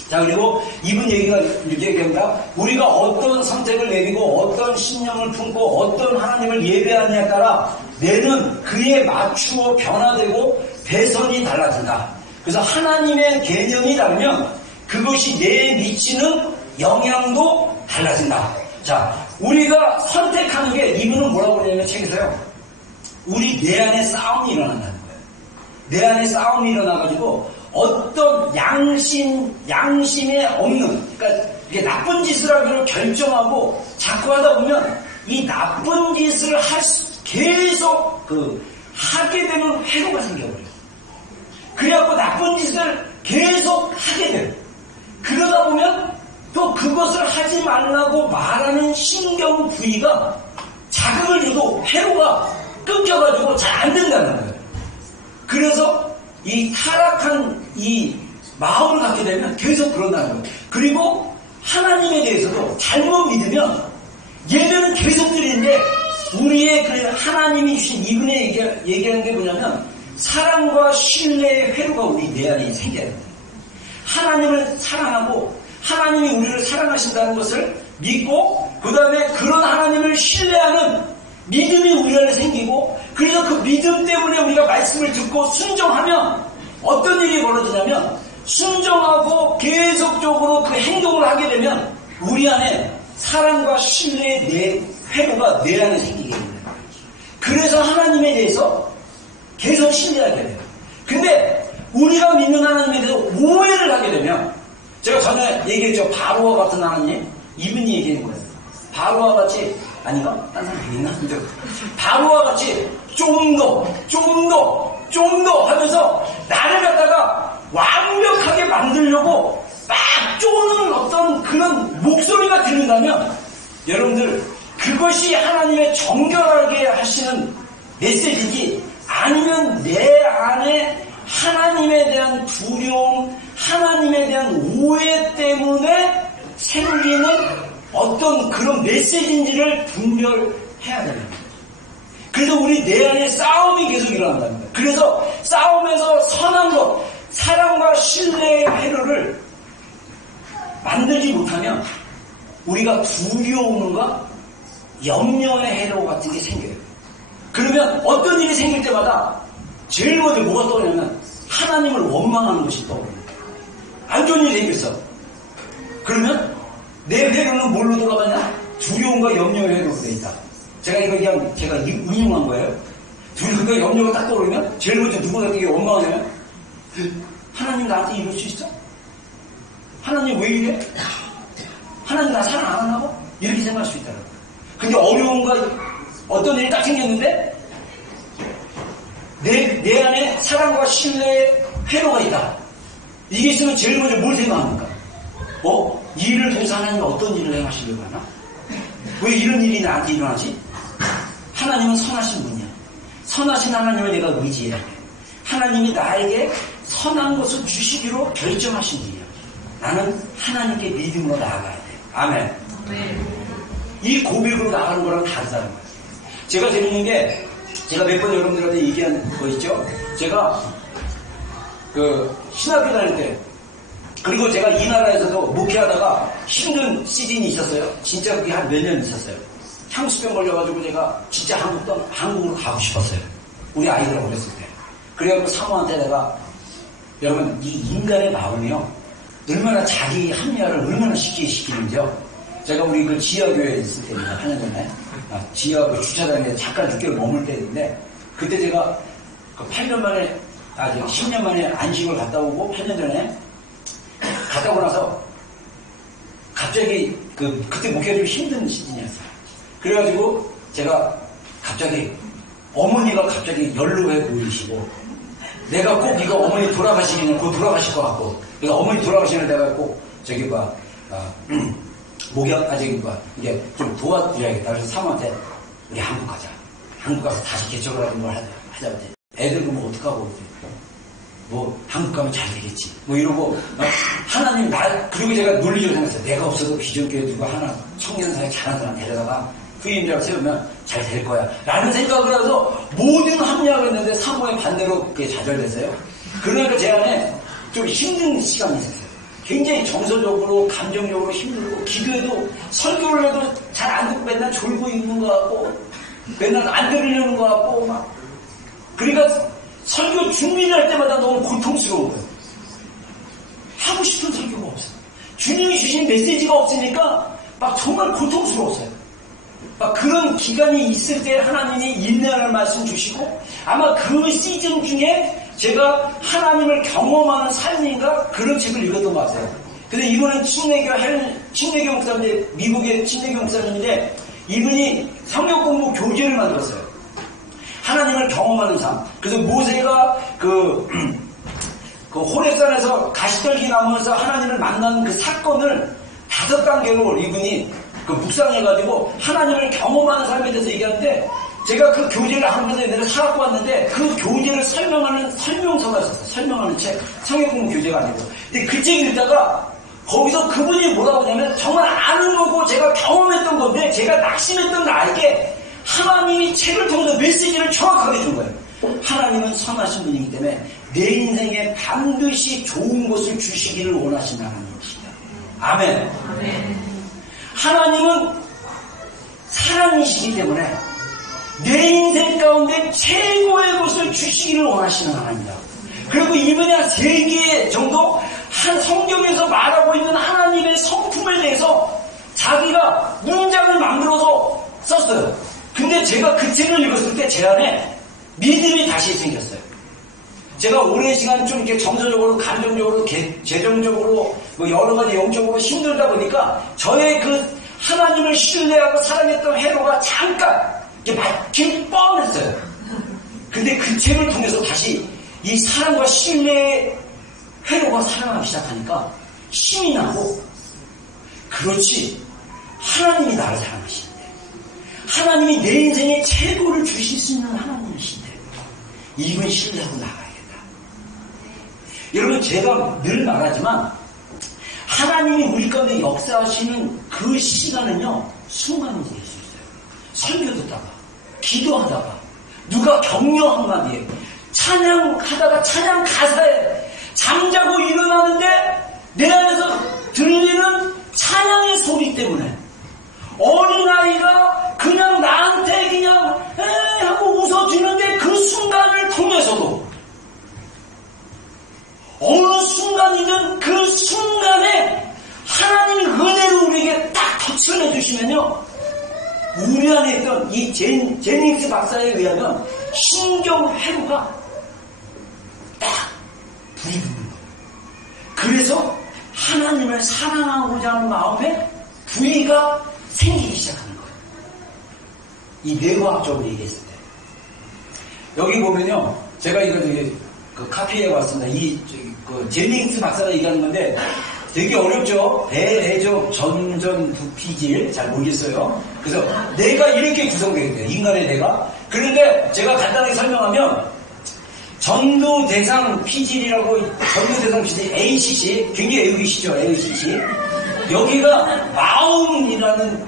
자, 그리고 이분 얘기가 이렇게 얘기합니다. 우리가 어떤 선택을 내리고 어떤 신념을 품고 어떤 하나님을 예배하느냐에 따라 내는 그에 맞추어 변화되고 배선이 달라진다. 그래서 하나님의 개념이 다르면 그것이 내에 미치는 영향도 달라진다. 자, 우리가 선택하는 게 이분은 뭐라고 그러냐면 책에서요. 우리 내 안에 싸움이 일어난다는 거예요. 내 안에 싸움이 일어나가지고 어떤 양심에 없는, 그러니까 이게 나쁜 짓을 하기로 결정하고 자꾸 하다 보면 이 나쁜 짓을 계속 하게 되면 해로가 생겨버려요. 그래갖고 나쁜 짓을 계속 하게 돼요. 그러다 보면 또 그것을 하지 말라고 말하는 신경 부위가 자극을 줘도 회로가 끊겨가지고 잘 안 된다는 거예요. 그래서 이 타락한 이 마음을 갖게 되면 계속 그런다는 거예요. 그리고 하나님에 대해서도 잘못 믿으면 예배는 계속 드리는데 우리의 그 하나님이 주신 이분의 얘기하는 게 뭐냐면 사랑과 신뢰의 회로가 우리 내 안에 생겨야 됩니다. 하나님을 사랑하고 하나님이 우리를 사랑하신다는 것을 믿고 그 다음에 그런 하나님을 신뢰하는 믿음이 우리 안에 생기고 그래서 그 믿음 때문에 우리가 말씀을 듣고 순종하면 어떤 일이 벌어지냐면 순종하고 계속적으로 그 행동을 하게 되면 우리 안에 사랑과 신뢰의 회로가 내 안에 생기게 됩니다. 그래서 하나님에 대해서 계속 신뢰하게 돼요. 근데 우리가 믿는 하나님에 대해서 오해를 하게 되면 제가 전에 얘기했죠. 바로와 같은 하나님 이분이 얘기하는 거예요. 바로와 같이 아닌가? 딴 사람 있나? 바로와 같이 좀 더 하면서 나를 갖다가 완벽하게 만들려고 막 쪼는 어떤 그런 목소리가 들린다면 여러분들 그것이 하나님의 정결하게 하시는 메시지인지 아니면 내 안에 하나님에 대한 두려움, 하나님에 대한 오해 때문에 생기는 어떤 그런 메시지인지를 분별해야 됩니다. 그래서 우리 내 안에 싸움이 계속 일어난다는 거예요. 그래서 싸움에서 선한 것, 사랑과 신뢰의 회로를 만들지 못하면 우리가 두려움과 염려의 회로 같은 게 생겨요. 그러면 어떤 일이 생길 때마다 제일 먼저 뭐가 떠오르냐면 하나님을 원망하는 것이 떠오릅니다. 안 좋은 일이 생겼어. 그러면 내 회로는 뭘로 돌아가냐? 두려움과 염려의 회로로 되어 있다. 제가 이거 그냥 제가 응용한 거예요. 두려움과 염려가 딱 떠오르면 제일 먼저 누구가 되게 원망하냐면 하나님 나한테 이럴 수 있어? 하나님 왜 이래? 하나님 나 사랑 안 하나고? 이렇게 생각할 수 있다는 거예요. 근데 어려움과 어떤 일이 딱 생겼는데 내 안에 사랑과 신뢰의 회로가 있다. 이게 있으면 제일 먼저 뭘 생각합니까? 이 일을 통해서 하나님은 어떤 일을 행하시려고 하나? 왜 이런 일이 나한테 일어나지? 하나님은 선하신 분이야. 선하신 하나님을 내가 의지해야 돼. 하나님이 나에게 선한 것을 주시기로 결정하신 분이야. 나는 하나님께 믿음으로 나아가야 돼. 아멘. 이 고백으로 나가는 거랑 다르다는 거예요. 제가 재밌는 게 제가 몇 번 여러분들한테 얘기한 거 있죠. 제가 신학교 다닐 때 그리고 제가 이 나라에서도 목회하다가 힘든 시즌이 있었어요. 진짜 그게 한 몇 년 있었어요. 향수병 걸려가지고 제가 진짜 한국으로 가고 싶었어요. 우리 아이들 어렸을 때. 그래갖고 사모한테 내가 여러분 이 인간의 마음이요 얼마나 자기 합리화를 얼마나 쉽게 시키는지요. 제가 우리 그 지하교회에 있을 때입니다. 8년 전에 지하 그 주차장에 잠깐 6개월 머물 때인데 그때 제가 그 8년 만에 10년 만에 안식을 갔다 오고 8년 전에 갔다 오고 나서 갑자기 그때 목회가 좀 힘든 시즌이었어요. 그래가지고 제가 갑자기 어머니가 갑자기 연로해 보이시고 내가 꼭 이거 어머니 돌아가시기는 곧 돌아가실 것 같고 그러니까 어머니 돌아가시는 내가 꼭 이게 좀 도와드려야겠다. 그래서 사모한테 우리 한국 가자. 한국 가서 다시 개척을 하는 걸 하자. 애들 그러면 어떡하고 뭐 한국 가면 잘 되겠지 뭐 이러고 하나님 그리고 제가 논리적으로 생각했어요. 내가 없어도 비전교회 누가 하나 청년사회 잘하는 사람 데려다가 후임이라고 세우면 잘 될 거야 라는 생각을 해서 모든 합리화를 했는데 사모의 반대로 그게 좌절됐어요. 그러니까 제 안에 좀 힘든 시간이 있었어요. 굉장히 정서적으로 감정적으로 힘들고 기도해도 설교를 해도 잘 안 듣고 맨날 졸고 있는 것 같고 맨날 안 들으려는 것 같고 막 그러니까 설교 준비를 할 때마다 너무 고통스러운 거예요. 하고 싶은 설교가 없어요. 주님이 주신 메시지가 없으니까 막 정말 고통스러웠어요. 막 그런 기간이 있을 때 하나님이 인내하는 말씀 주시고 아마 그 시즌 중에 제가 하나님을 경험하는 삶인가 그런 책을 읽었던 것 같아요. 근데 이분은 침례교 목사인데 미국의 침례교 목사님인데 이분이 성경 공부 교재를 만들었어요. 하나님을 경험하는 삶. 그래서 모세가 그 호렙산에서 가시떨기 나무에서 하나님을 만난 그 사건을 5단계로 이분이 그 묵상해가지고 하나님을 경험하는 삶에 대해서 얘기하는데 제가 그 교재를 한국에서 옛날에 사갖고 왔는데 그 교재를 설명하는 설명서가 있었어요. 설명하는 책. 성경 공부 교재가 아니고. 근데 그 책 읽다가 거기서 그분이 뭐라고 하냐면 정말 아는 거고 제가 경험했던 건데 제가 낙심했던 나에게 하나님이 책을 통해서 메시지를 정확하게 준 거예요. 하나님은 선하신 분이기 때문에 내 인생에 반드시 좋은 것을 주시기를 원하시는 하나님이시다. 아멘. 아멘. 하나님은 사랑이시기 때문에 내 인생 가운데 최고의 것을 주시기를 원하시는 하나님이다. 그리고 이번에 한 3개 정도 한 성경에서 말하고 있는 하나님의 성품에 대해서 자기가 문장을 만들어서 썼어요. 근데 제가 그 책을 읽었을 때 제 안에 믿음이 다시 생겼어요. 제가 오랜 시간 좀 이렇게 정서적으로, 감정적으로, 재정적으로, 뭐 여러 가지 영적으로 힘들다 보니까 저의 그 하나님을 신뢰하고 사랑했던 회로가 잠깐 이렇게 막힐 뻔했어요. 근데 그 책을 통해서 다시 이 사랑과 신뢰의 회로가 살아나기 시작하니까 힘이 나고, 그렇지, 하나님이 나를 사랑하시는데, 하나님이 내 인생에 최고를 주실 수 있는 하나님이신데, 이분 신뢰하고 나가야겠다. 여러분, 제가 늘 말하지만, 하나님이 우리 가운데 역사하시는 그 시간은요, 순간이 될 수 있어요. 설교 듣다가, 기도하다가, 누가 격려 한마디에, 찬양하다가 찬양 가사에, 잠자고 일어나는데, 내 안에서 들리는 찬양의 소리 때문에, 어린아이가 그냥 나한테 그냥 하고 웃어주는데 그 순간을 통해서도 어느 순간이든 그 순간에 하나님이 은혜로 우리에게 딱 터치를 해주시면요, 우리 안에 있던 이 제닝스 박사에 의하면 신경회로가 딱 불이 붙는 거예요. 그래서 하나님을 사랑하고자 하는 마음에 부위가 생기기 시작하는 거예요. 이 뇌과학적으로 얘기했을 때. 여기 보면요, 제가 이거 그 카피해 왔습니다. 그 제닝스 박사가 얘기하는 건데 되게 어렵죠? 대해적 전전부피질, 잘 모르겠어요. 그래서 뇌가 이렇게 구성되어 있대요. 인간의 뇌가. 그런데 제가 간단하게 설명하면 전두대상 피질이라고, 전두대상 피질 ACC, 굉장히 외우시죠? ACC. 여기가 마음이라는,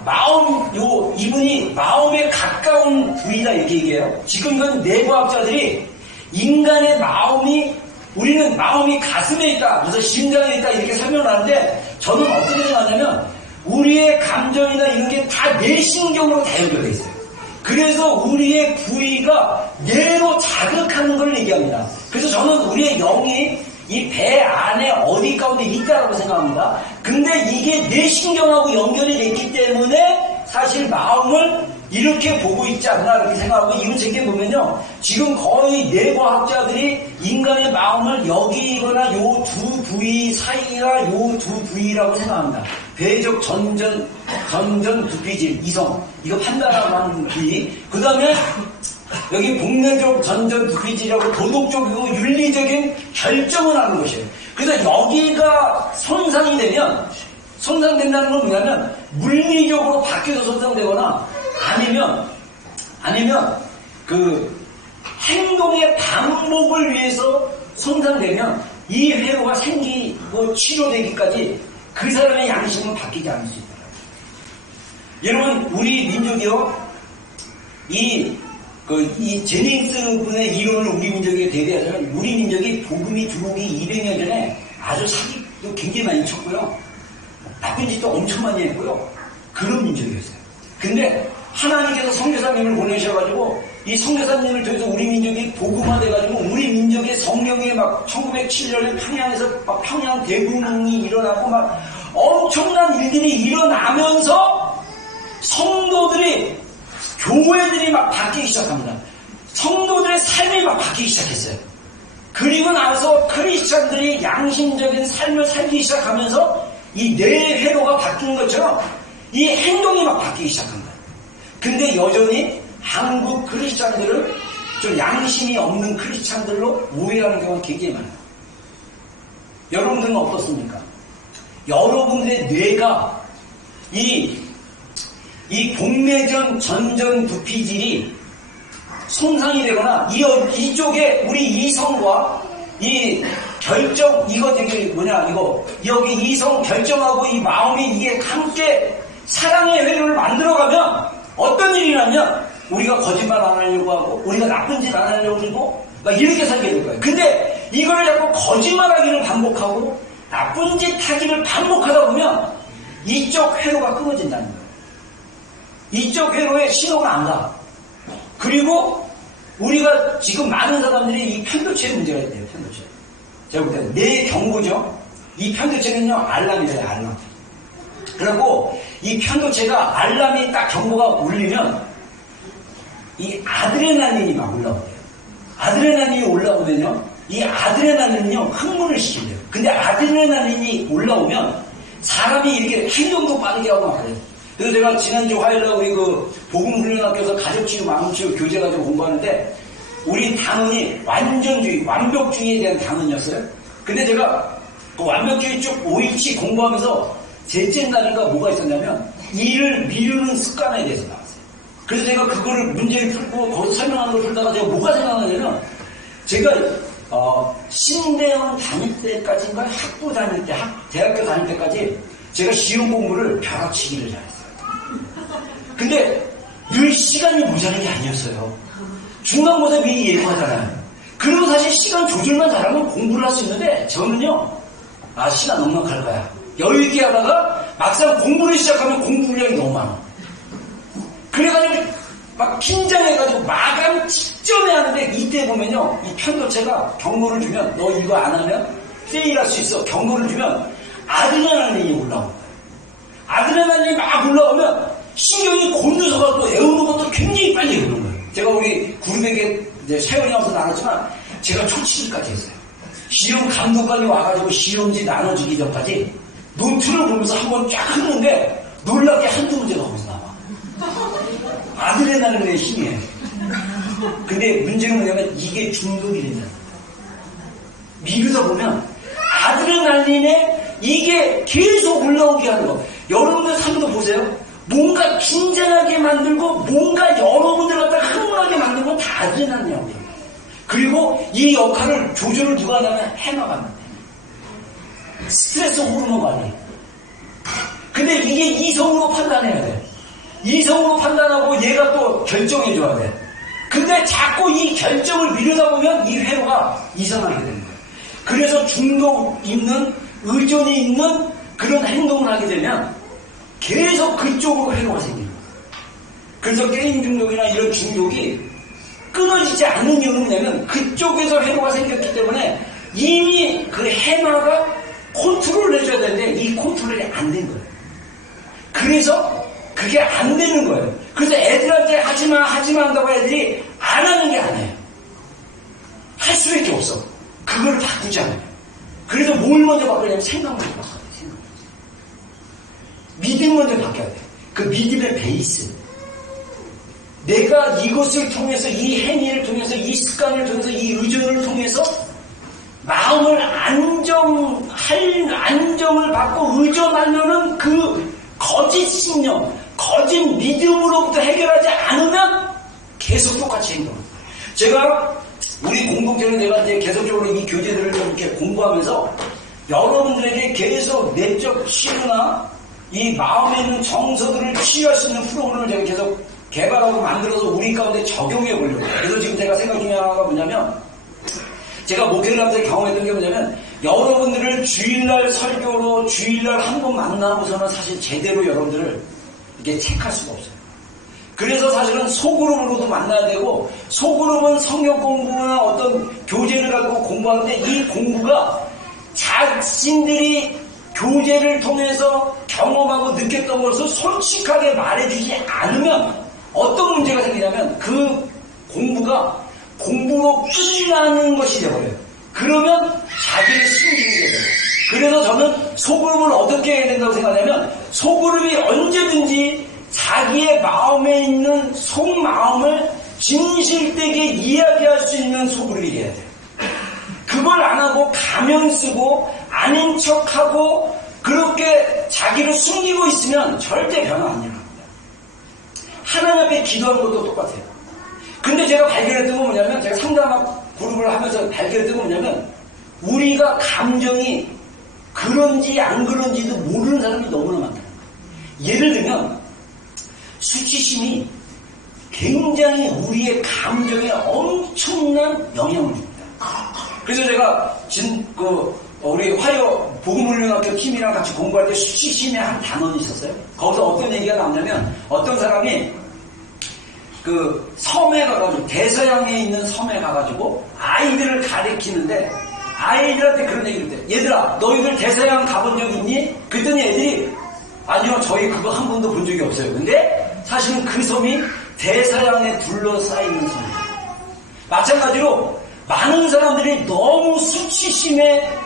이분이 마음에 가까운 부위다 이렇게 얘기해요. 지금 이건 뇌과학자들이 인간의 마음이, 우리는 마음이 가슴에 있다, 그래서 심장에 있다 이렇게 설명을 하는데, 저는 어떻게 생각하냐면 우리의 감정이나 이런 게 다 뇌신경으로 다 연결되어 있어요. 그래서 우리의 부위가 뇌로 자극하는 걸 얘기합니다. 그래서 저는 우리의 영이 이 배 안에 어디 가운데 있다라고 생각합니다. 근데 이게 뇌신경하고 연결이 됐기 때문에 사실 마음을 이렇게 보고 있지 않나 이렇게 생각하고, 이번 책에 보면요, 지금 거의 뇌과학자들이 인간의 마음을 여기거나 요 두 부위 사이가 요 두 부위라고 생각합니다. 배적 전전두피질, 이성, 이거 판단하는 부위. 그 다음에 여기 복내적 전전두피질이라고 도덕적이고 윤리적인 결정을 하는 것이에요. 그래서 여기가 손상이 손상된다는 건 뭐냐면 물리적으로 바뀌어서 손상되거나 아니면 그 행동의 반복을 위해서 손상되면 이 회로가 생기고 치료되기까지 그 사람의 양심은 바뀌지 않을 수 있다. 여러분, 우리 민족이요, 이 제닝스 분의 이론을 우리 민족에 대비하자면, 우리 민족이 복음이 들어오기 200년 전에 아주 사기도 굉장히 많이 쳤고요. 나쁜 짓도 엄청 많이 했고요. 그런 민족이었어요. 근데 하나님께서 선교사님을 보내셔가지고 이 선교사님을 통해서 우리 민족이 복음화돼가지고 우리 민족의 성령이 막 1907년에 평양에서 막 평양 대붕이 일어나고 막 엄청난 일들이 일어나면서 성도들이, 교회들이 막 바뀌기 시작합니다. 성도들의 삶이 막 바뀌기 시작했어요. 그리고 나서 크리스찬들이 양심적인 삶을 살기 시작하면서 이 뇌회로가 바뀐 것처럼 이 행동이 막 바뀌기 시작합니다. 근데 여전히 한국 크리스찬들은 좀 양심이 없는 크리스찬들로 오해하는 경우가 굉장히 많아요. 여러분들은 어떻습니까? 여러분들의 뇌가 이 공매전 전전부피질이 손상이 되거나 이쪽에 우리 이성과 이 결정, 이거 되게 여기 이성 결정하고 이 마음이 이게 함께 사랑의 회로를 만들어가면 어떤 일이 나면 우리가 거짓말 안 하려고 하고 우리가 나쁜 짓 안 하려고 하고 막 이렇게 살게 될 거예요. 근데 이걸 자꾸 거짓말하기를 반복하고 나쁜 짓 하기를 반복하다 보면 이쪽 회로가 끊어진다는 거예요. 이쪽 회로에 신호가 안 가. 그리고 우리가 지금 많은 사람들이 이 편도체 문제가 있대요. 편도체. 제가 볼 때는 내 경고죠. 이 편도체는요, 알람이래요. 알람. 그리고 이 편도체가 알람이 딱 경보가 울리면 이 아드레날린이 막 올라오대요. 아드레날린이 올라오면요, 이 아드레날린은요 흥분을 시킨대요. 근데 아드레날린이 올라오면 사람이 이렇게 행동도 빠르게 하고 막 그래요. 그래서 제가 지난주 화요일날 우리 복음훈련학교에서 가족치유, 마음치유 교재 가지고 공부하는데 우리 단원이 완전주의, 완벽주의에 대한 단원이었어요. 근데 제가 그 완벽주의 쭉 5일치 공부하면서 셋째 날인가 뭐가 있었냐면 일을 미루는 습관에 대해서 나왔어요. 그래서 제가 그거를 문제를 풀고 거기서 설명하는 걸 풀다가 제가 뭐가 생각나냐면 제가 신대원 다닐 때까지인가 학부 다닐 때, 대학교 다닐 때까지 제가 시험 공부를 벼락치기를 잘했어요. 근데 늘 시간이 모자란 게 아니었어요. 중간고사 미리 예고하잖아요. 그리고 사실 시간 조절만 잘하면 공부를 할 수 있는데 저는요, 시간 넉넉할 거야. 여유있게 하다가 막상 공부를 시작하면 공부 분량이 너무 많아. 그래가지고 막 긴장해가지고 마감 직전에 하는데 이때 보면요, 이 편도체가 경고를 주면 너 이거 안 하면 페일할 수 있어. 경고를 주면 아드레날린이 올라오는 거예요. 아드레날린이 막 올라오면 신경이 곤두서가지고 애우는 것도 굉장히 빨리 애우는 거예요. 제가 우리 그룹에게 세월이 나와서 나눴지만 제가 초치기까지 했어요. 시험 감독관이 와가지고 시험지 나눠주기 전까지 노트를 보면서 한번 쫙 했는데 놀랍게 한두 문제가 거기서 나와. 아드레날린의 힘이에요. 근데 문제는 뭐냐면 이게 중독이 된다. 미루다 보면 아드레날린에 이게 계속 올라오게 하는 거. 여러분들 삶도 보세요. 뭔가 긴장하게 만들고 뭔가 여러분들 갖다 흥분하게 만드는 건 다 아드레날린이라고. 그리고 이 역할을 조절을 누가 하냐면 해마가 하는데 스트레스 호르몬 관리. 근데 이게 이성으로 판단해야 돼. 이성으로 판단하고 얘가 또 결정해줘야 돼. 근데 자꾸 이 결정을 미루다 보면 이 회로가 이상하게 되는 거예요. 그래서 중독 있는, 의존이 있는 그런 행동을 하게 되면 계속 그쪽으로 회로가 생깁니다. 그래서 게임 중독이나 이런 중독이 끊어지지 않는 이유는 뭐냐면 그쪽에서 회로가 생겼기 때문에 이미 그 해마가 컨트롤을 해줘야 되는데 이 컨트롤이 안 된 거예요. 그래서 그게 안 되는 거예요. 그래서 애들한테 하지마 한다고 애들이 안 하는 게 아니에요. 할 수밖에 없어. 그걸 바꾸지 않아요. 그래서 뭘 먼저 바꾸냐면 생각 먼저 바꿔야 돼. 생각. 믿음 먼저 바뀌어야 돼. 그 믿음의 베이스. 내가 이것을 통해서, 이 행위를 통해서, 이 습관을 통해서, 이 의존을 통해서 마음을 안정을 받고 의존하려는 그 거짓 신념, 거짓 믿음으로부터 해결하지 않으면 계속 똑같이 행동합니다. 제가 우리 공동체는 내가 이제 계속적으로 이 교재들을 좀 이렇게 공부하면서 여러분들에게 계속 내적 치유나 이 마음에 있는 정서들을 치유할 수 있는 프로그램을 제가 계속 개발하고 만들어서 우리 가운데 적용해 보려고. 그래서 지금 제가 생각 중에 하나가 뭐냐면, 제가 목회를 하면서 경험했던 게 뭐냐면, 여러분들을 주일날 설교로 주일날 한 번 만나고서는 사실 제대로 여러분들을 이게 체크할 수가 없어요. 그래서 사실은 소그룹으로도 만나야 되고, 소그룹은 성경 공부나 어떤 교재를 가지고 공부하는데, 이 공부가 자신들이 교재를 통해서 경험하고 느꼈던 것을 솔직하게 말해주지 않으면 어떤 문제가 생기냐면 그 공부가 공부로 끝나는 것이 되어버려요. 그러면 자기를 숨기게 돼요. 그래서 저는 소그룹을 어떻게 해야 된다고 생각하냐면, 소그룹이 언제든지 자기의 마음에 있는 속마음을 진실되게 이야기할 수 있는 소그룹이 돼야 돼요. 그걸 안 하고 가면 쓰고 아닌 척하고 그렇게 자기를 숨기고 있으면 절대 변화 안 일어납니다. 하나님 앞에 기도하는 것도 똑같아요. 근데 제가 발견했던 건 뭐냐면, 제가 상담 그룹을 하면서 발견했던 건 뭐냐면, 우리가 감정이 그런지 안 그런지도 모르는 사람이 너무나 많다. 예를 들면 수치심이 굉장히 우리의 감정에 엄청난 영향을 줍니다. 그래서 제가 우리 화요 복음훈련학교 팀이랑 같이 공부할 때 수치심의 한 단원이 있었어요. 거기서 어떤 얘기가 나오냐면, 어떤 사람이 그 섬에 가가지고, 대서양에 있는 섬에 가가지고 아이들을 가르치는데, 아이들한테 그런 얘기를 해. 얘들아, 너희들 대서양 가본 적 있니? 그랬더니 애들이 아니요, 저희 그거 한 번도 본 적이 없어요. 근데 사실은 그 섬이 대서양에 둘러싸이는 섬이에요. 마찬가지로 많은 사람들이 너무 수치심에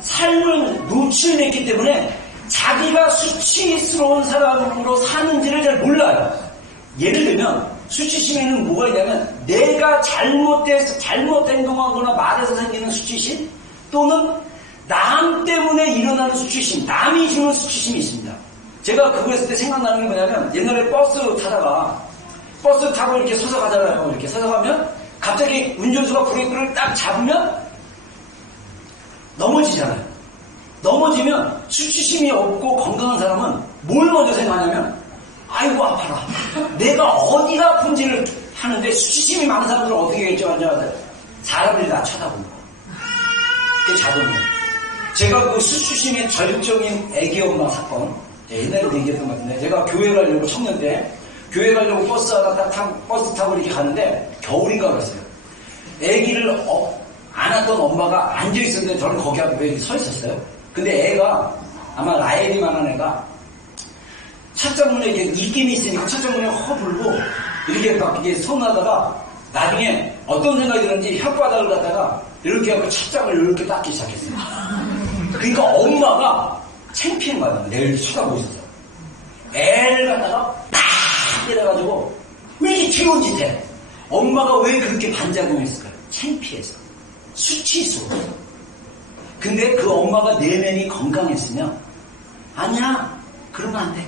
삶을 노출했기 때문에 자기가 수치스러운 사람으로 사는지를 잘 몰라요. 예를 들면 수치심에는 뭐가 있냐면, 내가 잘못 행동하거나 말해서 생기는 수치심, 또는 남 때문에 일어나는 수치심, 남이 주는 수치심이 있습니다. 제가 그거 했을 때 생각나는 게 뭐냐면, 옛날에 버스 타고 이렇게 서서 가잖아요. 이렇게 서서 가면 갑자기 운전수가 브레이크를 딱 잡으면 넘어지잖아요. 넘어지면 수치심이 없고 건강한 사람은 뭘 먼저 생각하냐면, 아이고 아파라, 내가 어디가 아픈지를 하는데, 수치심이 많은 사람들은 어떻게 결정하냐, 사람들이 나 쳐다보는 거, 그게 잡은 거예요. 제가 그 수치심의 절정인 애기 엄마 사건, 옛날에 얘기했던 것 같은데, 제가 교회 가려고, 청년 때 교회 가려고 버스 타고 이렇게 가는데 겨울인가 그랬어요. 애기를 안았던 엄마가 앉아있었는데 저는 거기 앞에 서 있었어요. 근데 애가 아마 라엘이만한 애가 차장문에 이렇게 입김이 있으니까 차장문에 허불고 이렇게 막 이게 서운하다가 나중에 어떤 생각이 드는지 혓바닥을 갖다가 이렇게 하고 차장을 이렇게 닦기 시작했어요. 그러니까 엄마가 창피한 거야. 내일 쳐다보고 있었어. 애를 갖다가 팍 때려가지고 왜 이렇게 귀여운 짓 해? 엄마가 왜 그렇게 반작용했을까요? 창피해서. 수치스러워. 근데 그 엄마가 내면이 건강했으면, 아니야, 그러면 안 돼.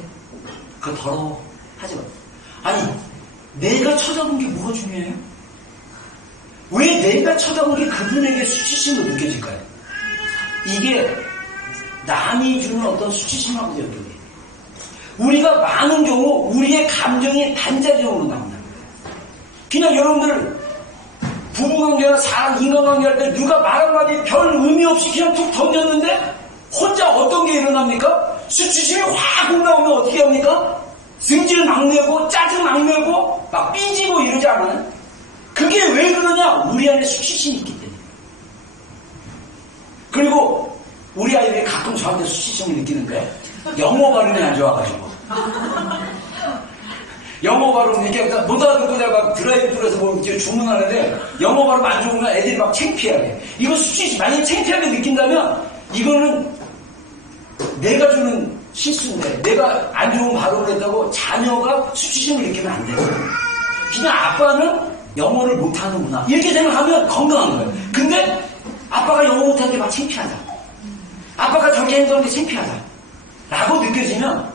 그거 더러워. 하지 마. 아니, 내가 쳐다본 게 뭐가 중요해요? 왜 내가 쳐다본 게 그분에게 수치심으로 느껴질까요? 이게 남이 주는 어떤 수치심하고 연결돼요. 우리가 많은 경우 우리의 감정이 반작용으로 나온다. 그냥 여러분들 부부관계나 사람 인간관계 할 때 누가 말 한마디 별 의미 없이 그냥 툭 던졌는데 혼자 어떤 게 일어납니까? 수치심이 확 올라오면 어떻게 합니까? 승질 막 내고 짜증 막 내고 막 삐지고 이러지 않아요? 그게 왜 그러냐? 우리 안에 수치심이 있기 때문에. 그리고 우리 아이들이 가끔 저한테 수치심을 느끼는데 영어 발음이 안 좋아가지고 영어 발음 이렇게 못 알아듣고 내가 드라이브에서 뭐 주문하는데 영어 발음 안 좋으면 애들이 막 창피하게. 이거 수치심, 만약에 창피하게 느낀다면 이거는 내가 주는 실수인데, 내가 안 좋은 발음을 했다고 자녀가 수치심을 느끼면 안 돼요. 그냥 아빠는 영어를 못하는구나 이렇게 생각하면 건강한 거예요. 근데 아빠가 영어 못하는 게 막 창피하다, 아빠가 저렇게 행동하는 게 창피하다 라고 느껴지면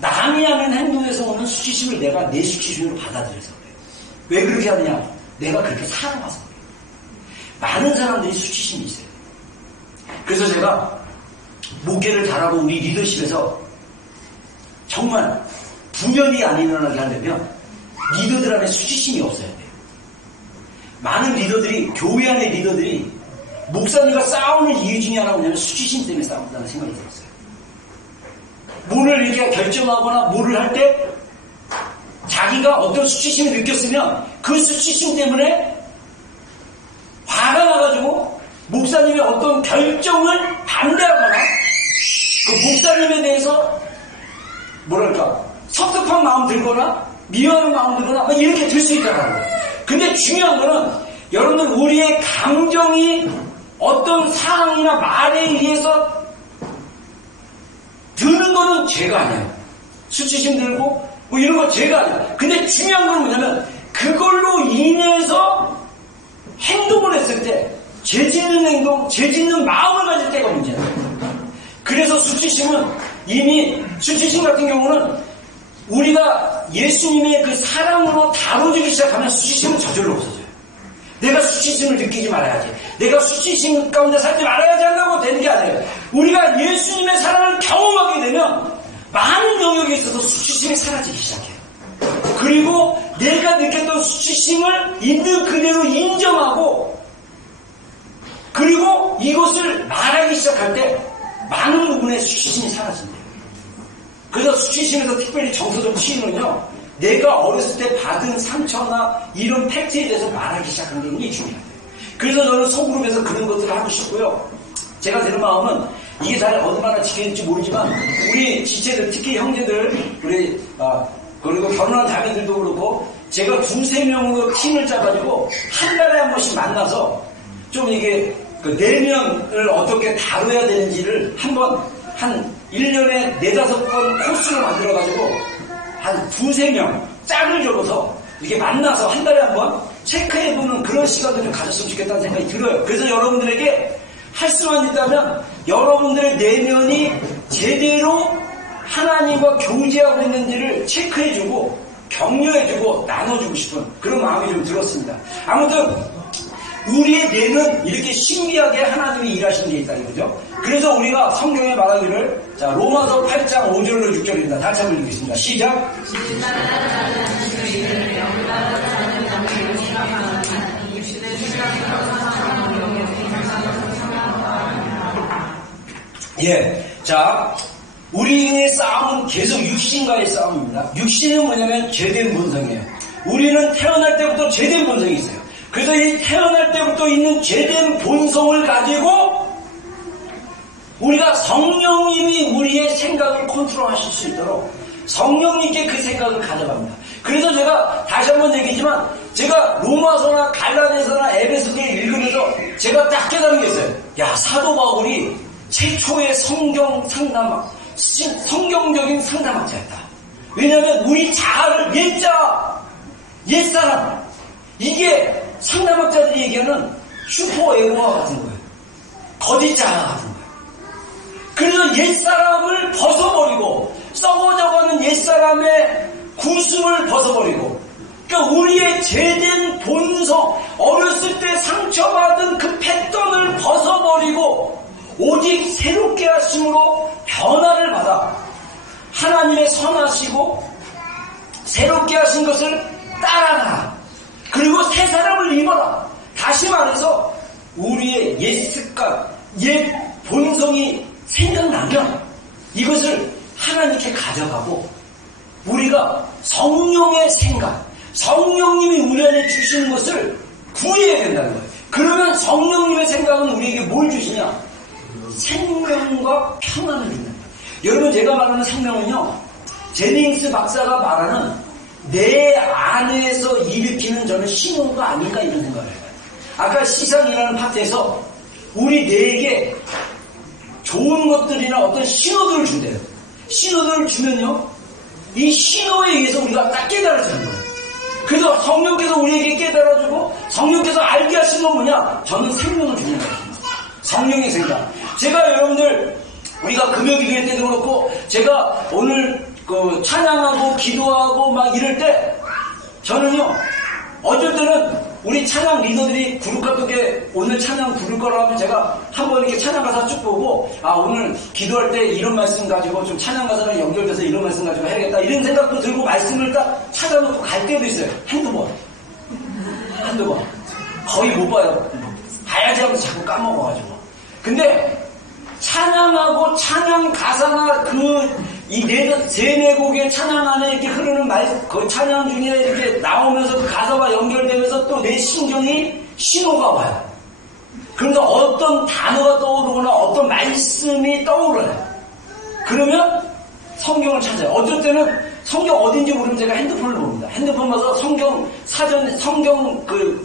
남이 하는 행동에서 오는 수치심을 내가 내 수치심으로 받아들여서 그래요. 왜 그렇게 하느냐? 내가 그렇게 살아와서 그래요. 많은 사람들이 수치심이 있어요. 그래서 제가 목회를 잘하고 우리 리더십에서 정말 분열이 안 일어나게 하려면 리더들 안에 수치심이 없어야 돼요. 많은 리더들이, 교회 안의 리더들이 목사님과 싸우는 이유 중에 하나가 뭐냐면 수치심 때문에 싸운다는 생각이 들었어요. 뭐를 이렇게 결정하거나 뭐를 할 때 자기가 어떤 수치심을 느꼈으면 그 수치심 때문에 화가 나가지고 목사님의 어떤 결정을 반대하거나 그 목사님에 대해서 뭐랄까 섭섭한 마음 들거나 미워하는 마음 들거나 막 이렇게 들 수 있다는 거예요. 근데 중요한 거는 여러분들 우리의 감정이 어떤 상황이나 말에 의해서 드는 거는 죄가 아니에요. 수치심 들고 뭐 이런 거 죄가 아니에요. 근데 중요한 건 뭐냐면 그걸로 인해서 행동을 했을 때 죄 짓는 행동, 죄 짓는 마음을 가질 때가 문제예요. 그래서 수치심은 이미 수치심 같은 경우는 우리가 예수님의 그 사랑으로 다뤄주기 시작하면 수치심은 저절로 없어져요. 내가 수치심을 느끼지 말아야지. 내가 수치심 가운데 살지 말아야지 하려고 되는 게 아니에요. 우리가 예수님의 사랑을 경험하게 되면 많은 영역에 있어서 수치심이 사라지기 시작해요. 그리고 내가 느꼈던 수치심을 있는 그대로 인정하고 그리고 이것을 말하기 시작할 때 많은 부분의 수치심이 사라진대요. 그래서 수치심에서 특별히 정서적 치유는요, 내가 어렸을 때 받은 상처나 이런 팩트에 대해서 말하기 시작하는 게 굉장히 중요해요. 그래서 저는 소그룹에서 그런 것들을 하고 싶고요. 제가 드는 마음은 이게 잘 얼마나 지켜질지 모르지만 우리 지체들, 특히 형제들, 우리 그리고 결혼한 자매들도 그렇고 제가 2-3명으로 팀을 짜가지고 한 달에 한 번씩 만나서 좀 이게 그 내면을 어떻게 다뤄야 되는지를 한번 한 1년에 4-5번 코스를 만들어가지고 한 2-3명 짝을 적어서 이렇게 만나서 한 달에 한 번 체크해보는 그런 시간을 좀 가졌으면 좋겠다는 생각이 들어요. 그래서 여러분들에게 할 수만 있다면 여러분들의 내면이 제대로 하나님과 교제하고 있는지를 체크해주고 격려해주고 나눠주고 싶은 그런 마음이 좀 들었습니다. 아무튼 우리의 뇌는 이렇게 신비하게 하나님이 일하시는 게 있다 이거죠. 그래서 우리가 성경에 말하기를 자 로마서 8장 5절로 6절입니다. 다시 한번 읽겠습니다. 시작. 예, 자 우리의 싸움은 계속 육신과의 싸움입니다. 육신은 뭐냐면 죄된 본성이에요. 우리는 태어날 때부터 죄된 본성이 있어요. 그래서 이 태어날 때부터 있는 죄된 본성을 가지고 우리가 성령님이 우리의 생각을 컨트롤하실 수 있도록 성령님께 그 생각을 가져갑니다. 그래서 제가 다시 한번 얘기했지만 제가 로마서나 갈라디아서나 에베소서를 읽으면서 제가 딱 깨달은 게 있어요. 야, 사도 바울이 최초의 성경적인 상담학자였다. 왜냐하면 우리 자아를 옛사람 이게 상담학자들이 얘기하는 슈퍼에고와 같은 거예요. 거짓 자아 같은 거예요. 그래서 옛사람을 벗어버리고 썩어져가는 옛사람의 구습을 벗어버리고 그러니까 우리의 죄된 본성 어렸을 때 상처받은 그 패턴을 벗어버리고 오직 새롭게 하심으로 변화를 받아 하나님의 선하시고 새롭게 하신 것을 따라가라. 그리고 새 사람을 입어라. 다시 말해서 우리의 옛 습관, 옛 본성이 생각나면 이것을 하나님께 가져가고 우리가 성령의 생각, 성령님이 우리 안에 주시는 것을 구해야 된다는 거예요. 그러면 성령님의 생각은 우리에게 뭘 주시냐? 생명과 평안을 준다. 여러분 제가 말하는 생명은요. 제닝스 박사가 말하는 내 안에서 일으키는 저는 신호가 아닌가 이런 생각을 해요. 아까 시상이라는 파트에서 우리 뇌에게 좋은 것들이나 어떤 신호들을 준대요. 신호들을 주면요. 이 신호에 의해서 우리가 딱 깨달아지는 거예요. 그래서 성령께서 우리에게 깨달아주고 성령께서 알게 하신 건 뭐냐? 저는 생명을 주는 거예요. 성령의 생각. 제가 여러분들 우리가 금요기도회 때도 그렇고 제가 오늘 그 찬양하고 기도하고 막 이럴 때 저는요 어쩔 때는 우리 우리 찬양 리더들이 그룹 같은 게 오늘 찬양 부를 거라면 제가 한번 이렇게 찬양 가사 쭉 보고, 아, 오늘 기도할 때 이런 말씀 가지고 좀 찬양 가사랑 연결돼서 이런 말씀 가지고 해야겠다. 이런 생각도 들고 말씀을 딱 찾아놓고 갈 때도 있어요. 한두 번. 거의 못 봐요. 봐야지 하면서 자꾸 까먹어가지고. 근데 찬양하고 찬양 가사나 이 세네 곡의 찬양 안에 이렇게 흐르는 그 찬양 중에 이렇게 나오면서 그 가사와 연결되면서 또 내 신경이 신호가 와요. 그러면서 어떤 단어가 떠오르거나 어떤 말씀이 떠오르요. 그러면 성경을 찾아요. 어쩔 때는 성경 어딘지 모르면 제가 핸드폰을 봅니다. 핸드폰 봐서 성경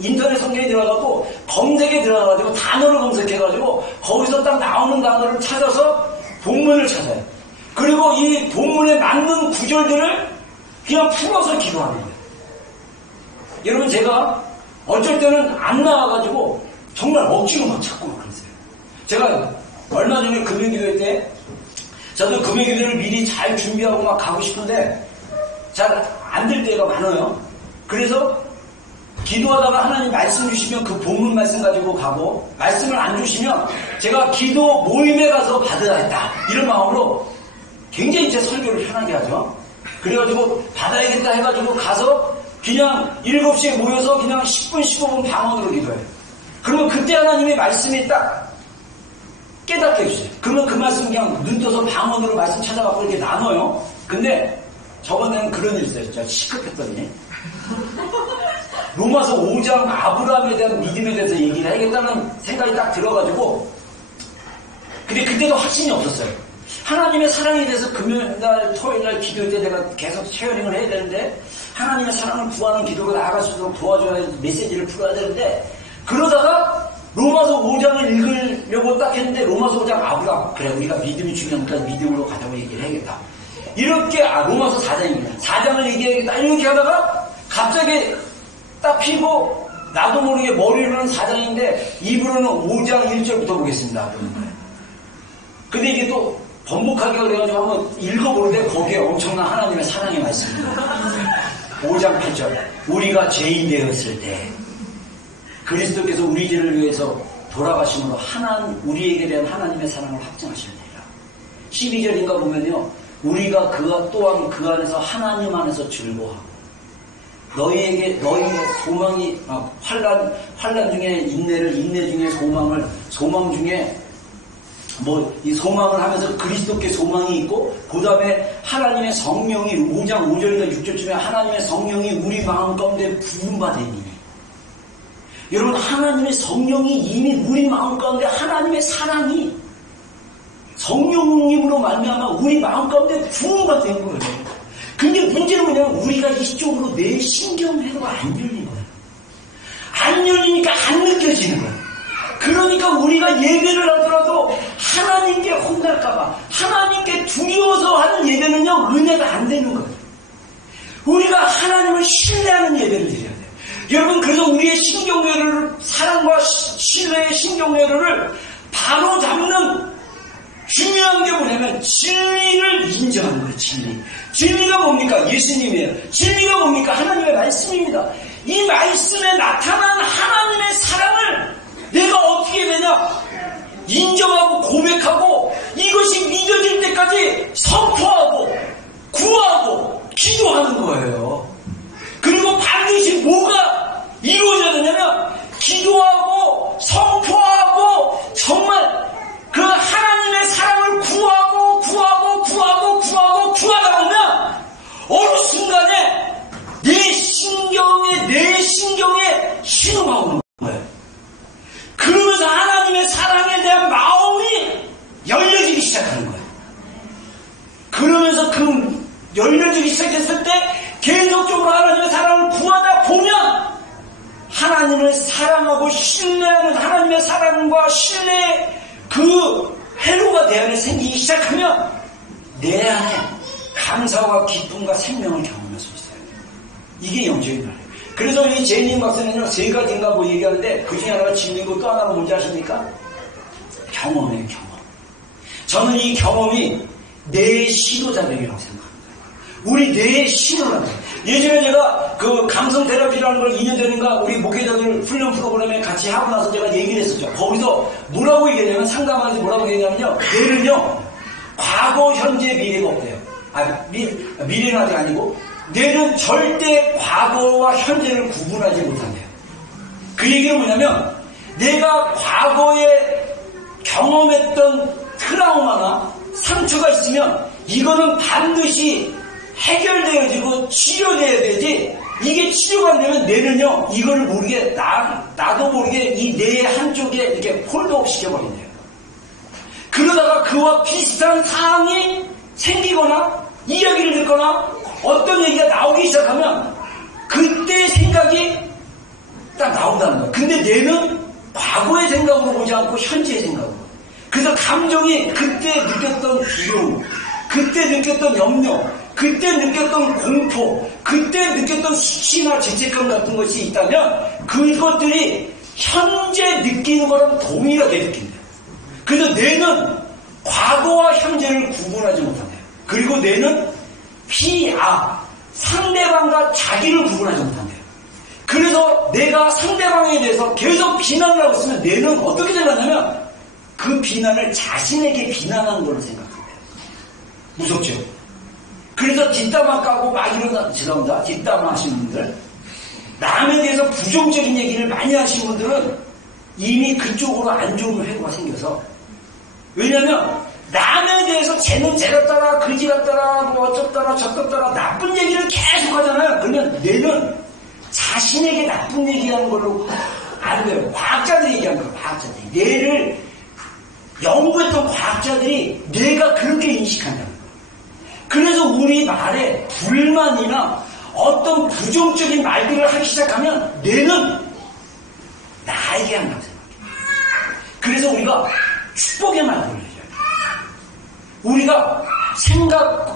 인터넷 성경에 들어가고 검색에 들어가가지고 단어를 검색해가지고 거기서 딱 나오는 단어를 찾아서 본문을 찾아요. 그리고 이 본문에 맞는 구절들을 그냥 풀어서 기도하는 거예요. 여러분, 제가 어쩔 때는 안 나와가지고 정말 억지로 막 찾고 막 그랬어요. 제가 얼마 전에 금요기도회 때 저도 금요기도를 미리 잘 준비하고 막 가고 싶은데 잘 안 될 때가 많아요. 그래서 기도하다가 하나님 말씀 주시면 그 본문 말씀 가지고 가고, 말씀을 안 주시면 제가 기도 모임에 가서 받아야겠다 이런 마음으로 굉장히 제 설교를 편하게 하죠. 그래가지고 받아야겠다 해가지고 가서 그냥 7시에 모여서 그냥 10분 15분 방언으로 기도해요. 그러면 그때 하나님의 말씀이 딱 깨닫게 해주세요. 그러면 그 말씀 그냥 눈 떠서 방언으로 말씀 찾아갖고 이렇게 나눠요. 근데 저번에는 그런 일이 있어요. 제가 시급했더니 로마서 5장 아브라함에 대한 믿음에 대해서 얘기를 해야겠다는 생각이 딱 들어가지고, 근데 그때도 확신이 없었어요. 하나님의 사랑에 대해서 금요일날 토요일날 기도할 때 내가 계속 쉐어링을 해야 되는데, 하나님의 사랑을 구하는 기도로 나아갈 수 있도록 도와줘야 메시지를 풀어야 되는데, 그러다가 로마서 5장을 읽으려고 딱 했는데 로마서 5장 아브라함, 그래 우리가 믿음이 중요하니까 믿음으로 가자고 얘기를 해야겠다 이렇게, 로마서 4장입니다. 4장을 얘기하겠다 이렇게 하다가 갑자기 딱 피고 나도 모르게 머리로는 4장인데 입으로는 5장 1절부터 보겠습니다. 근데 이게 또 번복하기가 그래가지고 한번 읽어보는데 거기에 엄청난 하나님의 사랑의 말씀입니다. 5장 8절, 우리가 죄인 되었을 때 그리스도께서 우리 죄를 위해서 돌아가심으로 우리에게 대한 하나님의 사랑을 확증하시느니라. 12절인가 보면요, 우리가 그와 그 안에서 하나님 안에서 즐거워하고 너희의 소망이 환난 중에 인내를, 인내 중에 소망 중에 이 소망을 하면서 그리스도께 소망이 있고, 그 다음에 하나님의 성령이 5장 5절에서 6절쯤에 하나님의 성령이 우리 마음 가운데 부음 받으니, 여러분, 하나님의 성령이 이미 우리 마음 가운데 하나님의 사랑이 성령님으로 말미암아 우리 마음 가운데 부음가 된 거예요. 근데 문제는 뭐냐면 우리가 이쪽으로 내 신경회로가 안 열린 거예요. 안 열리니까 안 느껴지는 거예요. 그러니까 우리가 예배를 하더라도 하나님께 혼날까봐, 하나님께 두려워서 하는 예배는요, 은혜가 안 되는 거예요. 우리가 하나님을 신뢰하는 예배를 드려야 돼요. 여러분, 그래서 우리의 신경회로를, 사랑과 신뢰의 신경회로를 바로 잡는 중요한 게 뭐냐면 진리를 인정하는 거예요. 진리가 뭡니까? 예수님이에요. 진리가 뭡니까? 하나님의 말씀입니다. 이 말씀에 나타난 하나님의 사랑을 내가 어떻게 되냐? 인정하고 고백하고 이것이 믿어질 때까지 선포하고 구하고 기도하는 거예요. 그리고 반드시 뭐가 이루어져야 되냐면 기도하고 선포하고 정말 그 하나님의 사랑을 구하다 보면 어느 순간에 내 신경에 신호가 오는 거예요. 그러면서 하나님의 사랑에 대한 마음이 열려지기 시작하는 거예요. 그러면서 그 열려지기 시작했을 때 계속적으로 하나님의 사랑을 구하다 보면 하나님을 사랑하고 신뢰하는 하나님의 사랑과 신뢰의 그 회로가 내 안에 생기기 시작하면 내 안에 감사와 기쁨과 생명을 경험할 수 있어요. 이게 영적인 거예요. 그래서 이 제이님 박사는요, 3가지인가 뭐 얘기하는데 그 중에 하나가 진리고 또 하나가 뭔지 아십니까? 경험이에요, 경험. 저는 이 경험이 내 신호자들이라고 생각합니다. 우리 뇌의 신호라는 거예요. 예전에 제가 그 감성 테라피라는 걸 2년 전인가 우리 목회자들 훈련 프로그램에 같이 하고 나서 제가 얘기를 했었죠. 거기서 뭐라고 얘기하냐면, 상담하는데 뭐라고 얘기하냐면요. 뇌는요, 과거, 현재, 미래가 없대요. 미래는 아직 아니고, 뇌는 절대 과거와 현재를 구분하지 못한대요. 그 얘기는 뭐냐면, 내가 과거에 경험했던 트라우마나 상처가 있으면 이거는 반드시 해결되어지고 치료돼야 되지, 이게 치료가 안 되면 뇌는요, 이거를 모르게, 나도 모르게 이 뇌의 한쪽에 이렇게 홀드업 시켜버린대요. 그러다가 그와 비슷한 상황이 생기거나, 이야기를 듣거나, 어떤 얘기가 나오기 시작하면, 그때 생각이 딱 나온다는 거예요. 근데 뇌는 과거의 생각으로 보지 않고 현재의 생각으로. 그래서 감정이 그때 느꼈던 두려움, 그때 느꼈던 염려, 그때 느꼈던 공포, 그때 느꼈던 수치나 죄책감 같은 것이 있다면 그것들이 현재 느끼는 거랑 동일하게 느낀다. 그래서 뇌는 과거와 현재를 구분하지 못한대요. 그리고 뇌는 상대방과 자기를 구분하지 못한대요. 그래서 내가 상대방에 대해서 계속 비난을 하고 있으면 뇌는 어떻게 생각하냐면 그 비난을 자신에게 비난하는 걸로 생각한대요. 무섭죠? 그래서 뒷담화 까고 막 죄송합니다. 뒷담화 하시는 분들, 남에 대해서 부정적인 얘기를 많이 하시는 분들은 이미 그쪽으로 안 좋은 회고가 생겨서, 왜냐면 남에 대해서 쟤는 쟤같더라, 그지 같더라, 뭐 어쩌더라, 저쩌더라, 나쁜 얘기를 계속 하잖아요. 그러면 뇌는 자신에게 나쁜 얘기하는 걸로 안 돼요. 과학자들이 얘기하는 거예요. 과학자들이. 뇌를 연구했던 과학자들이 뇌가 그렇게 인식한다는 거예요. 그래서 우리 말에 불만이나 어떤 부정적인 말들을 하기 시작하면 뇌는 나에게 한다고 생각해요. 그래서 우리가 축복의 말을 해줘요. 우리가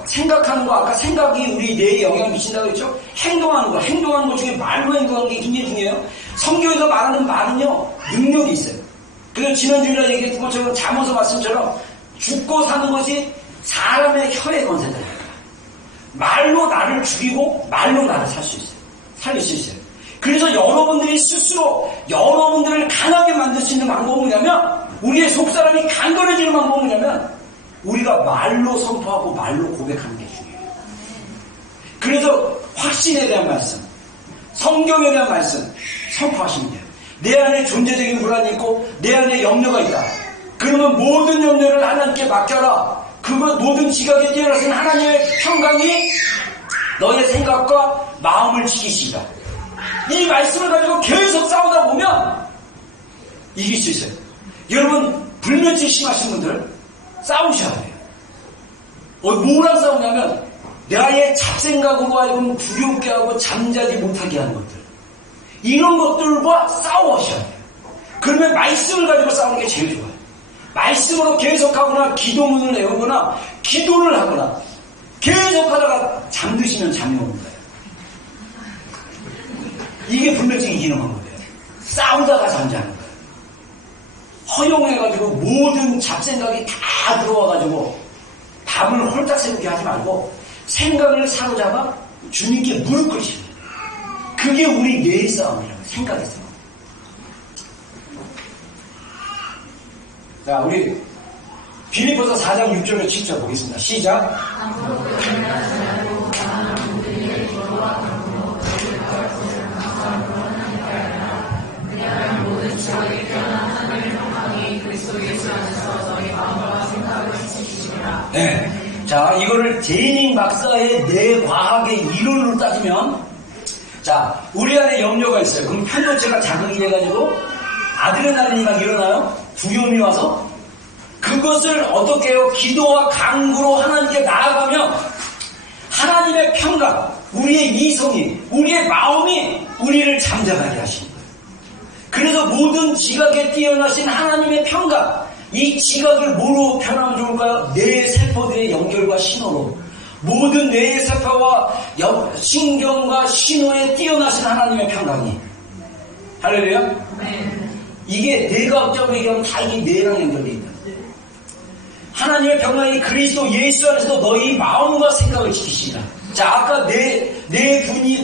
생각하는 거, 아까 생각이 우리 뇌에 영향을 미친다고 했죠? 행동하는 거 중에 말로 행동하는 게 굉장히 중요해요. 성경에서 말하는 말은요, 능력이 있어요. 그래서 지난주에 얘기했던 것처럼 잠언서 말씀처럼 죽고 사는 것이 사람의 혀의 권세다. 말로 나를 죽이고 말로 나를 살릴 수 있어요. 그래서 여러분들이 스스로 여러분들을 강하게 만들 수 있는 방법은 뭐냐면, 우리의 속사람이 강건해지는 방법은 뭐냐면 우리가 말로 선포하고 말로 고백하는 게 중요해요. 그래서 확신에 대한 말씀, 성경에 대한 말씀 선포하시면 돼요. 내 안에 존재적인 불안이 있고 내 안에 염려가 있다. 그러면 모든 염려를 하나님께 맡겨라. 그것 모든 지각에 뛰어나신 하나님의 평강이 너의 생각과 마음을 지키시다. 이 말씀을 가지고 계속 싸우다 보면 이길 수 있어요. 여러분, 불면증 심하신 분들 싸우셔야 돼요. 뭐랑 싸우냐면 나의 잡생각으로 하여금 두렵게 하고 잠자지 못하게 하는 것들, 이런 것들과 싸워하셔야 돼요. 그러면 말씀을 가지고 싸우는 게 제일 좋아요. 말씀으로 계속하거나 기도문을 외우거나 기도를 하거나 계속하다가 잠드시면 잠이 오는 거예요. 이게 불면증 이기는 방법이에요. 싸우다가 잠자는 거예요. 허용해가지고 모든 잡생각이 다 들어와가지고 밤을 홀딱 새롭게 하지 말고 생각을 사로잡아 주님께 무릎 꿇으시는 거예요. 그게 우리 뇌의 싸움이라고 생각의 싸움. 자, 우리 빌립보서 4장 6절로 7절 보겠습니다. 시작. 네. 자, 이거를 제이닝 박사의 뇌과학의 이론으로 따지면, 자, 우리 안에 염려가 있어요. 그럼 편도체가 자극이 돼가지고 아드레날린이 막 일어나요. 두려움이 와서 그것을 어떻게 해요? 기도와 간구로 하나님께 나아가면 하나님의 평강, 우리의 이성이, 우리의 마음이 우리를 잠잠하게 하십니다. 그래서 모든 지각에 뛰어나신 하나님의 평강, 이 지각을 뭐로 표현하면 좋을까요? 뇌 세포들의 연결과 신호로, 모든 뇌의 세포와 신경과 신호에 뛰어나신 하나님의 평강이, 할렐루야? 네. 이게 뇌과학적으로 얘기하면 다 이 뇌랑 연결되어 있다. 하나님의 평강이 그리스도 예수 안에서도 너희 마음과 생각을 지키시라. 자, 아까 내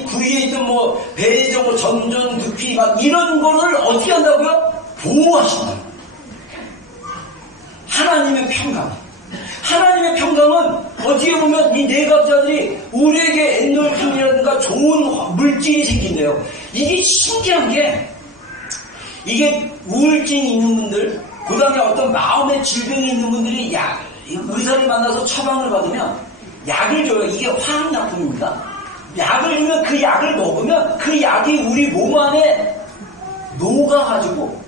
부위에 있던 뭐 배정, 전전, 두피 막 이런 거를 어떻게 한다고요? 보호하신다는 거예요. 하나님의 평강. 하나님의 평강은 어떻게 보면 이 내각자들이 우리에게 엔돌핀이라든가 좋은 물질이 생긴대요. 이게 신기한 게, 이게 우울증이 있는 분들, 그 다음에 어떤 마음의 질병이 있는 분들이 의사를 만나서 처방을 받으면 약을 줘요. 이게 화학약품입니다. 약을 주면 그 약을 먹으면 그 약이 우리 몸 안에 녹아가지고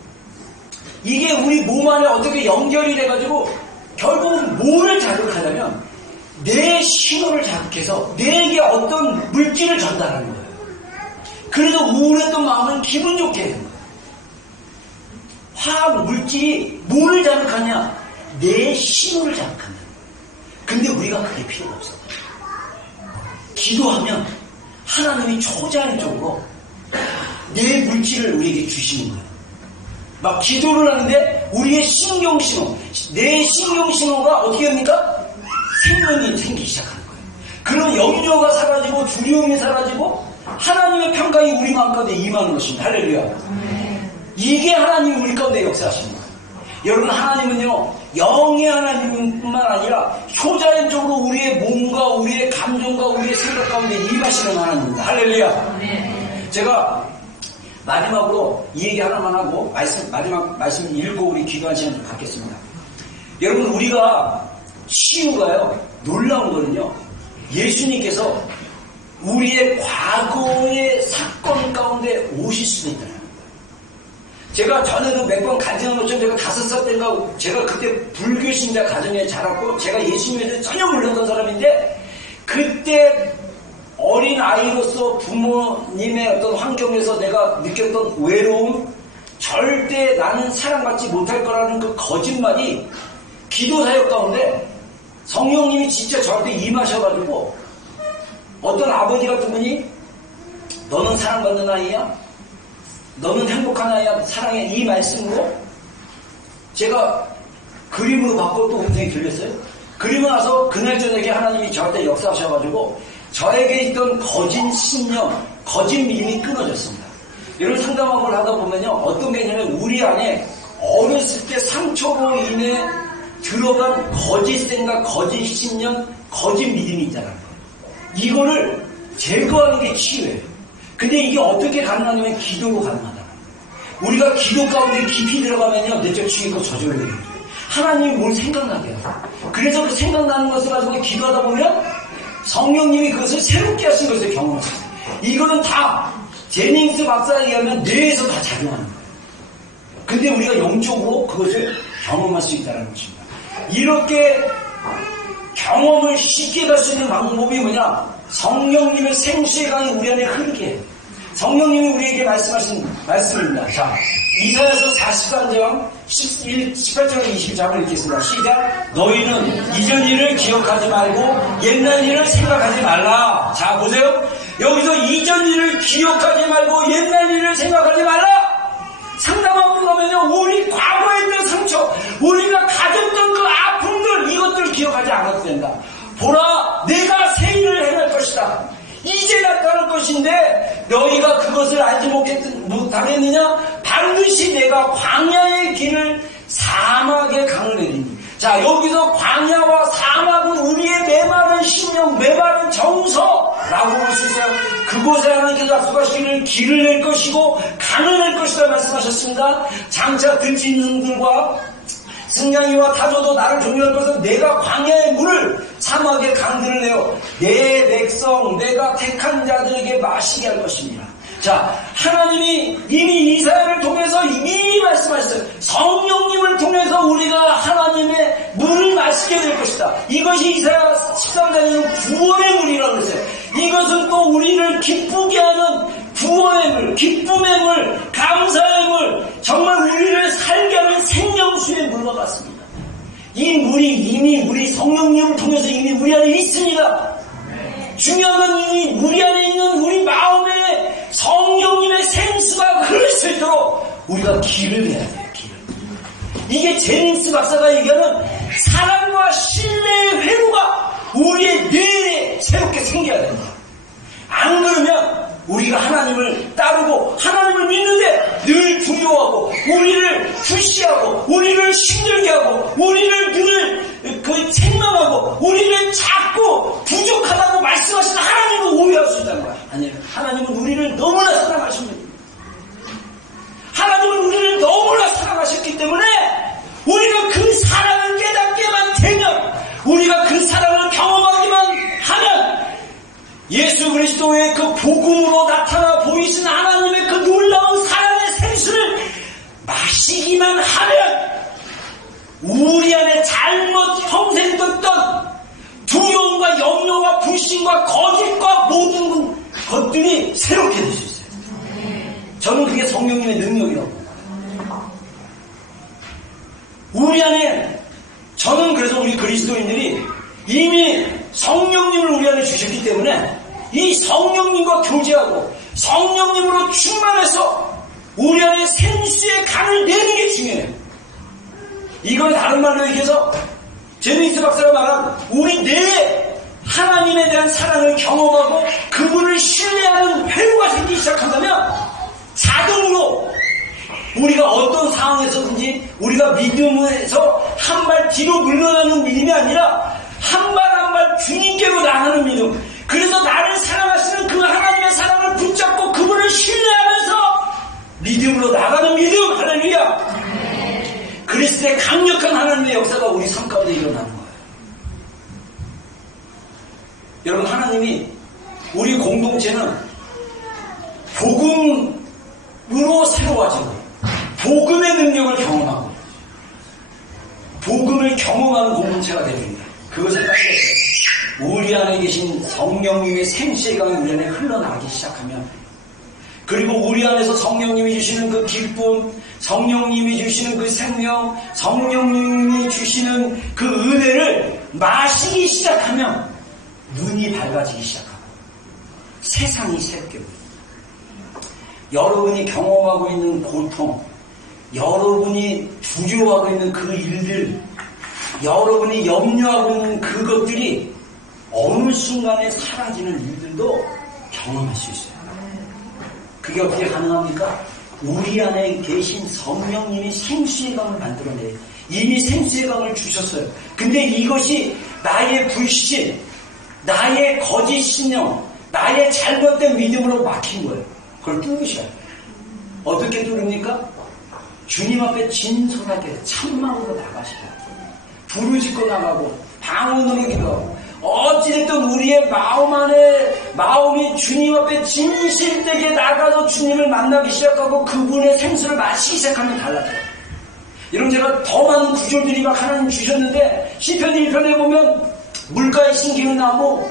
이게 우리 몸 안에 어떻게 연결이 돼가지고 결국은 뭐를 자극하냐면 내 신호를 자극해서 내게 어떤 물질을 전달하는 거예요. 그래서 우울했던 마음은 기분 좋게 해요. 화학 물질이 뭐를 자극하냐? 내 신호를 자극한다. 근데 우리가 그게 필요가 없어. 기도하면 하나님이 초자연적으로 내 물질을 우리에게 주시는 거예요. 막 기도를 하는데 우리의 신경신호, 내 신경신호가 어떻게 합니까? 생명이 생기기 시작하는 거예요. 그럼 염려가 사라지고 두려움이 사라지고 하나님의 평강이 우리 마음 가운데 임하는 것입니다. 할렐루야. 이게 하나님이 우리 가운데 역사하시는 거예요. 여러분, 하나님은요, 영의 하나님뿐만 아니라 효자연적으로 우리의 몸과 우리의 감정과 우리의 생각 가운데 임하시는 하나님입니다. 할렐루야. 제가 마지막으로 이 얘기 하나만 하고 마지막 말씀 읽고 우리 기도한 시간 좀 갖겠습니다. 여러분, 우리가 치유가요, 놀라운 거는요, 예수님께서 우리의 과거의 사건 가운데 오실 수도 있다. 제가 전에도 몇 번 간증한 것처럼 제가 5살 때인가 제가 그때 불교신자 가정에 자랐고 제가 예수님에 대해 전혀 몰랐던 사람인데 그때 어린 아이로서 부모님의 어떤 환경에서 내가 느꼈던 외로움, 절대 나는 사랑받지 못할 거라는 그 거짓말이 기도 사역 가운데 성령님이 진짜 저한테 임하셔가지고 어떤 아버지 같은 분이 너는 사랑받는 아이야? 너는 행복한 아이야? 사랑해? 이 말씀으로 제가 그림으로 받고 또 음성이 들렸어요. 그리고 나서 그날 저녁에 하나님이 저한테 역사하셔가지고 저에게 있던 거짓 신념, 거짓 믿음이 끊어졌습니다. 여러분, 상담학을 하다 보면요, 어떤 게 있냐면 우리 안에 어렸을 때 상처로 인해 들어간 거짓 생각, 거짓 신념, 거짓 믿음이 있다는 거예요. 이거를 제거하는 게 치유예요. 근데 이게 어떻게 가능하냐면 기도로 가능하다. 우리가 기도 가운데 깊이 들어가면요, 내적 치유가 저절로 돼요. 하나님이 뭘 생각나게 해요. 그래서 그 생각나는 것을 가지고 기도하다 보면 성령님이 그것을 새롭게 하신 것을 경험하세요. 이거는 다 제닝스 박사에 의하면 뇌에서 다 작용하는 거예요. 근데 우리가 영적으로 그것을 경험할 수 있다는 것입니다. 이렇게 경험을 쉽게 갈 수 있는 방법이 뭐냐? 성령님의 생수의 강이 우리 안에 흐르게 해요. 성령님이 우리에게 말씀하신 말씀입니다. 자, 이사야서 43장 18절에 20절을 읽겠습니다. 시작. 너희는 이전 일을 기억하지 말고 옛날 일을 생각하지 말라. 자, 보세요. 여기서 이전 일을 기억하지 말고 옛날 일을 생각하지 말라. 상담하고 보면요, 우리 과거에 있는 상처, 우리가 가졌던 그 아픔들, 이것들을 기억하지 않아도 된다. 보라, 내가 새 일을 행할 것이다. 이제 나타날 것인데 너희가 그것을 알지 못하겠느냐? 반드시 내가 광야의 길을 사막의 강을 내리니. 자, 여기서 광야와 사막은 우리의 메마른 심령, 메마른 정서라고 볼 수 있어요. 그곳에 하나님께서 약속하시기를 길을 낼 것이고 강을 낼 것이다 말씀하셨습니다. 장차 들지 있는 들과 승냥이와 타조도 나를 종려할 것은 내가 광야의 물을 사막의 강들을 내어 내 백성 내가 택한 자들에게 마시게 할 것입니다. 자, 하나님이 이미 이사야를 통해서 이미 말씀하셨어요. 성령님을 통해서 우리가 하나님의 물을 마시게 될 것이다. 이것이 이사야 13장에는 구원의 물이라고 했어요. 이것은 또 우리를 기쁘게 하는 구원의 물, 기쁨의 물, 감사의 물, 정말 우리를 살게 하는 생명수의 물과 같습니다. 이 물이 이미 우리 성령님을 통해서 이미 우리 안에 있습니다. 중요한 건 이미 우리 안에 있는 우리 마음에 성령님의 생수가 흐를 수 있도록 우리가 길을 해야 돼요. 길을. 이게 제닝스 박사가 얘기하는 사랑과 신뢰의 회로가 우리의 뇌에 새롭게 생겨야 된다. 안 그러면 우리가 하나님을 따르고 하나님을 믿는데 늘 두려워하고 우리를 주시하고 우리를 힘들게 하고 우리를 늘 책망하고 우리를 자꾸 부족하다고 말씀하시는 하나님을 오해할 수 있다는 거야. 아니에요. 하나님은 우리를 너무나 사랑하십니다. 하나님은 우리를 너무나 사랑하셨기 때문에 우리가 그 사랑을 깨닫게만 되면, 우리가 그 사랑을 경험하기만 하면 예수 그리스도의 그 복음으로 나타나 보이신 하나님의 그 놀라운 사랑의 생수를 마시기만 하면 우리 안에 잘못 형성됐던 두려움과 염려와 불신과 거짓과 모든 것들이 새롭게 될 수 있어요. 저는 그게 성령님의 능력이라고 봅니다. 우리 안에, 저는 그래서 우리 그리스도인들이 이미 성령님을 우리 안에 주셨기 때문에 이 성령님과 교제하고 성령님으로 충만해서 우리 안에 생수의 강을 내는 게 중요해요. 이걸 다른 말로 얘기해서 제니스 박사가 말한 우리 내 하나님에 대한 사랑을 경험하고 그분을 신뢰하는 회로가 생기기 시작한다면 자동으로 우리가 어떤 상황에서든지 우리가 믿음에서 한 발 뒤로 물러나는 믿음이 아니라 한 발 한 발 주님께로 나가는 믿음. 그래서 나를 사랑하시는 그 하나님의 사랑을 붙잡고 그분을 신뢰하면서 믿음으로 나가는 믿음. 할렐루야. 그랬을 때 강력한 하나님의 역사가 우리 삶 가운데 일어나는 거예요. 여러분, 하나님이 우리 공동체는 복음으로 새로워지고 복음의 능력을 경험하고 복음을 경험하는 공동체가 됩니다. 그것을 따라서 우리 안에 계신 성령님의 생수의 강이 우리 안에 흘러나가기 시작하면, 그리고 우리 안에서 성령님이 주시는 그 기쁨, 성령님이 주시는 그 생명, 성령님이 주시는 그 은혜를 마시기 시작하면 눈이 밝아지기 시작하고 세상이 새롭게 보입니다. 여러분이 경험하고 있는 고통, 여러분이 두려워하고 있는 그 일들, 여러분이 염려하고 있는 그것들이 어느 순간에 사라지는 일들도 경험할 수 있어요. 그게 어떻게 가능합니까? 우리 안에 계신 성령님이 생수의 강을 만들어내요. 이미 생수의 강을 주셨어요. 근데 이것이 나의 불신, 나의 거짓 신념, 나의 잘못된 믿음으로 막힌 거예요. 그걸 뚫으셔야 돼요. 어떻게 뚫습니까? 주님 앞에 진솔하게 참마음으로 나가시고 부르짖고 나가고 방언으로 기도하고, 어찌됐든 우리의 마음 안에 마음이 주님 앞에 진실되게 나가서 주님을 만나기 시작하고 그분의 생수를 마시기 시작하면 달라져요. 여러분, 제가 더 많은 구절들이 막 하나님 주셨는데 시편 1편에 보면 물가에 심기는 나무,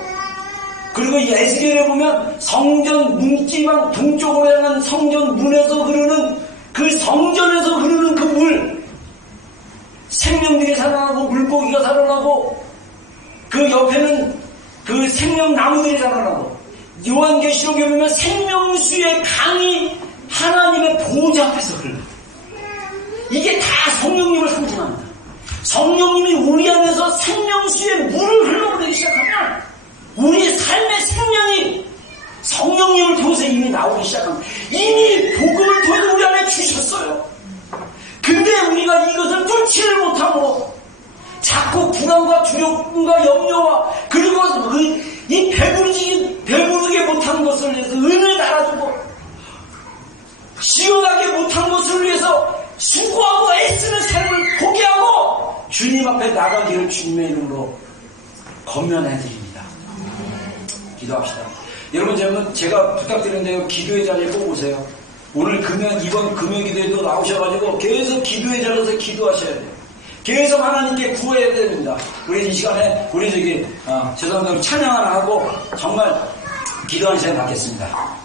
그리고 에스겔에 보면 성전 문지방 동쪽으로 향한 성전 문에서 흐르는 그 성전에서 흐르는 그 물, 생명들이 살아나고 물고기가 살아나고 그 옆에는 그 생명나무들이 자라나고, 요한계시록에 보면 생명수의 강이 하나님의 보호자 앞에서 흘러요. 이게 다 성령님을 상징합니다. 성령님이 우리 안에서 생명수의 물을 흘러보내기 시작하면 우리의 삶의 생명이 성령님을 통해서 이미 나오기 시작합니다. 이미 복음을 통해서 우리 안에 주셨어요. 근데 우리가 이것을 뚫지를 못하고 자꾸 불안과 두려움과 염려와 그리고 이 배부르게 못한 것을 위해서 은을 달아주고 시원하게 못한 것을 위해서 수고하고 애쓰는 삶을 포기하고 주님 앞에 나가기를 주님의 이름으로 권면해드립니다. 기도합시다. 여러분, 제가 부탁드리는데요, 기도의 자리에 꼭 오세요. 오늘 이번 금요 기도에도 나오셔가지고 계속 기도의 자리에서 기도하셔야 돼요. 계속 하나님께 구해야 됩니다. 우리 이 시간에 죄송합니다. 찬양 하나 하고 정말 기도하는 시간 갖겠습니다.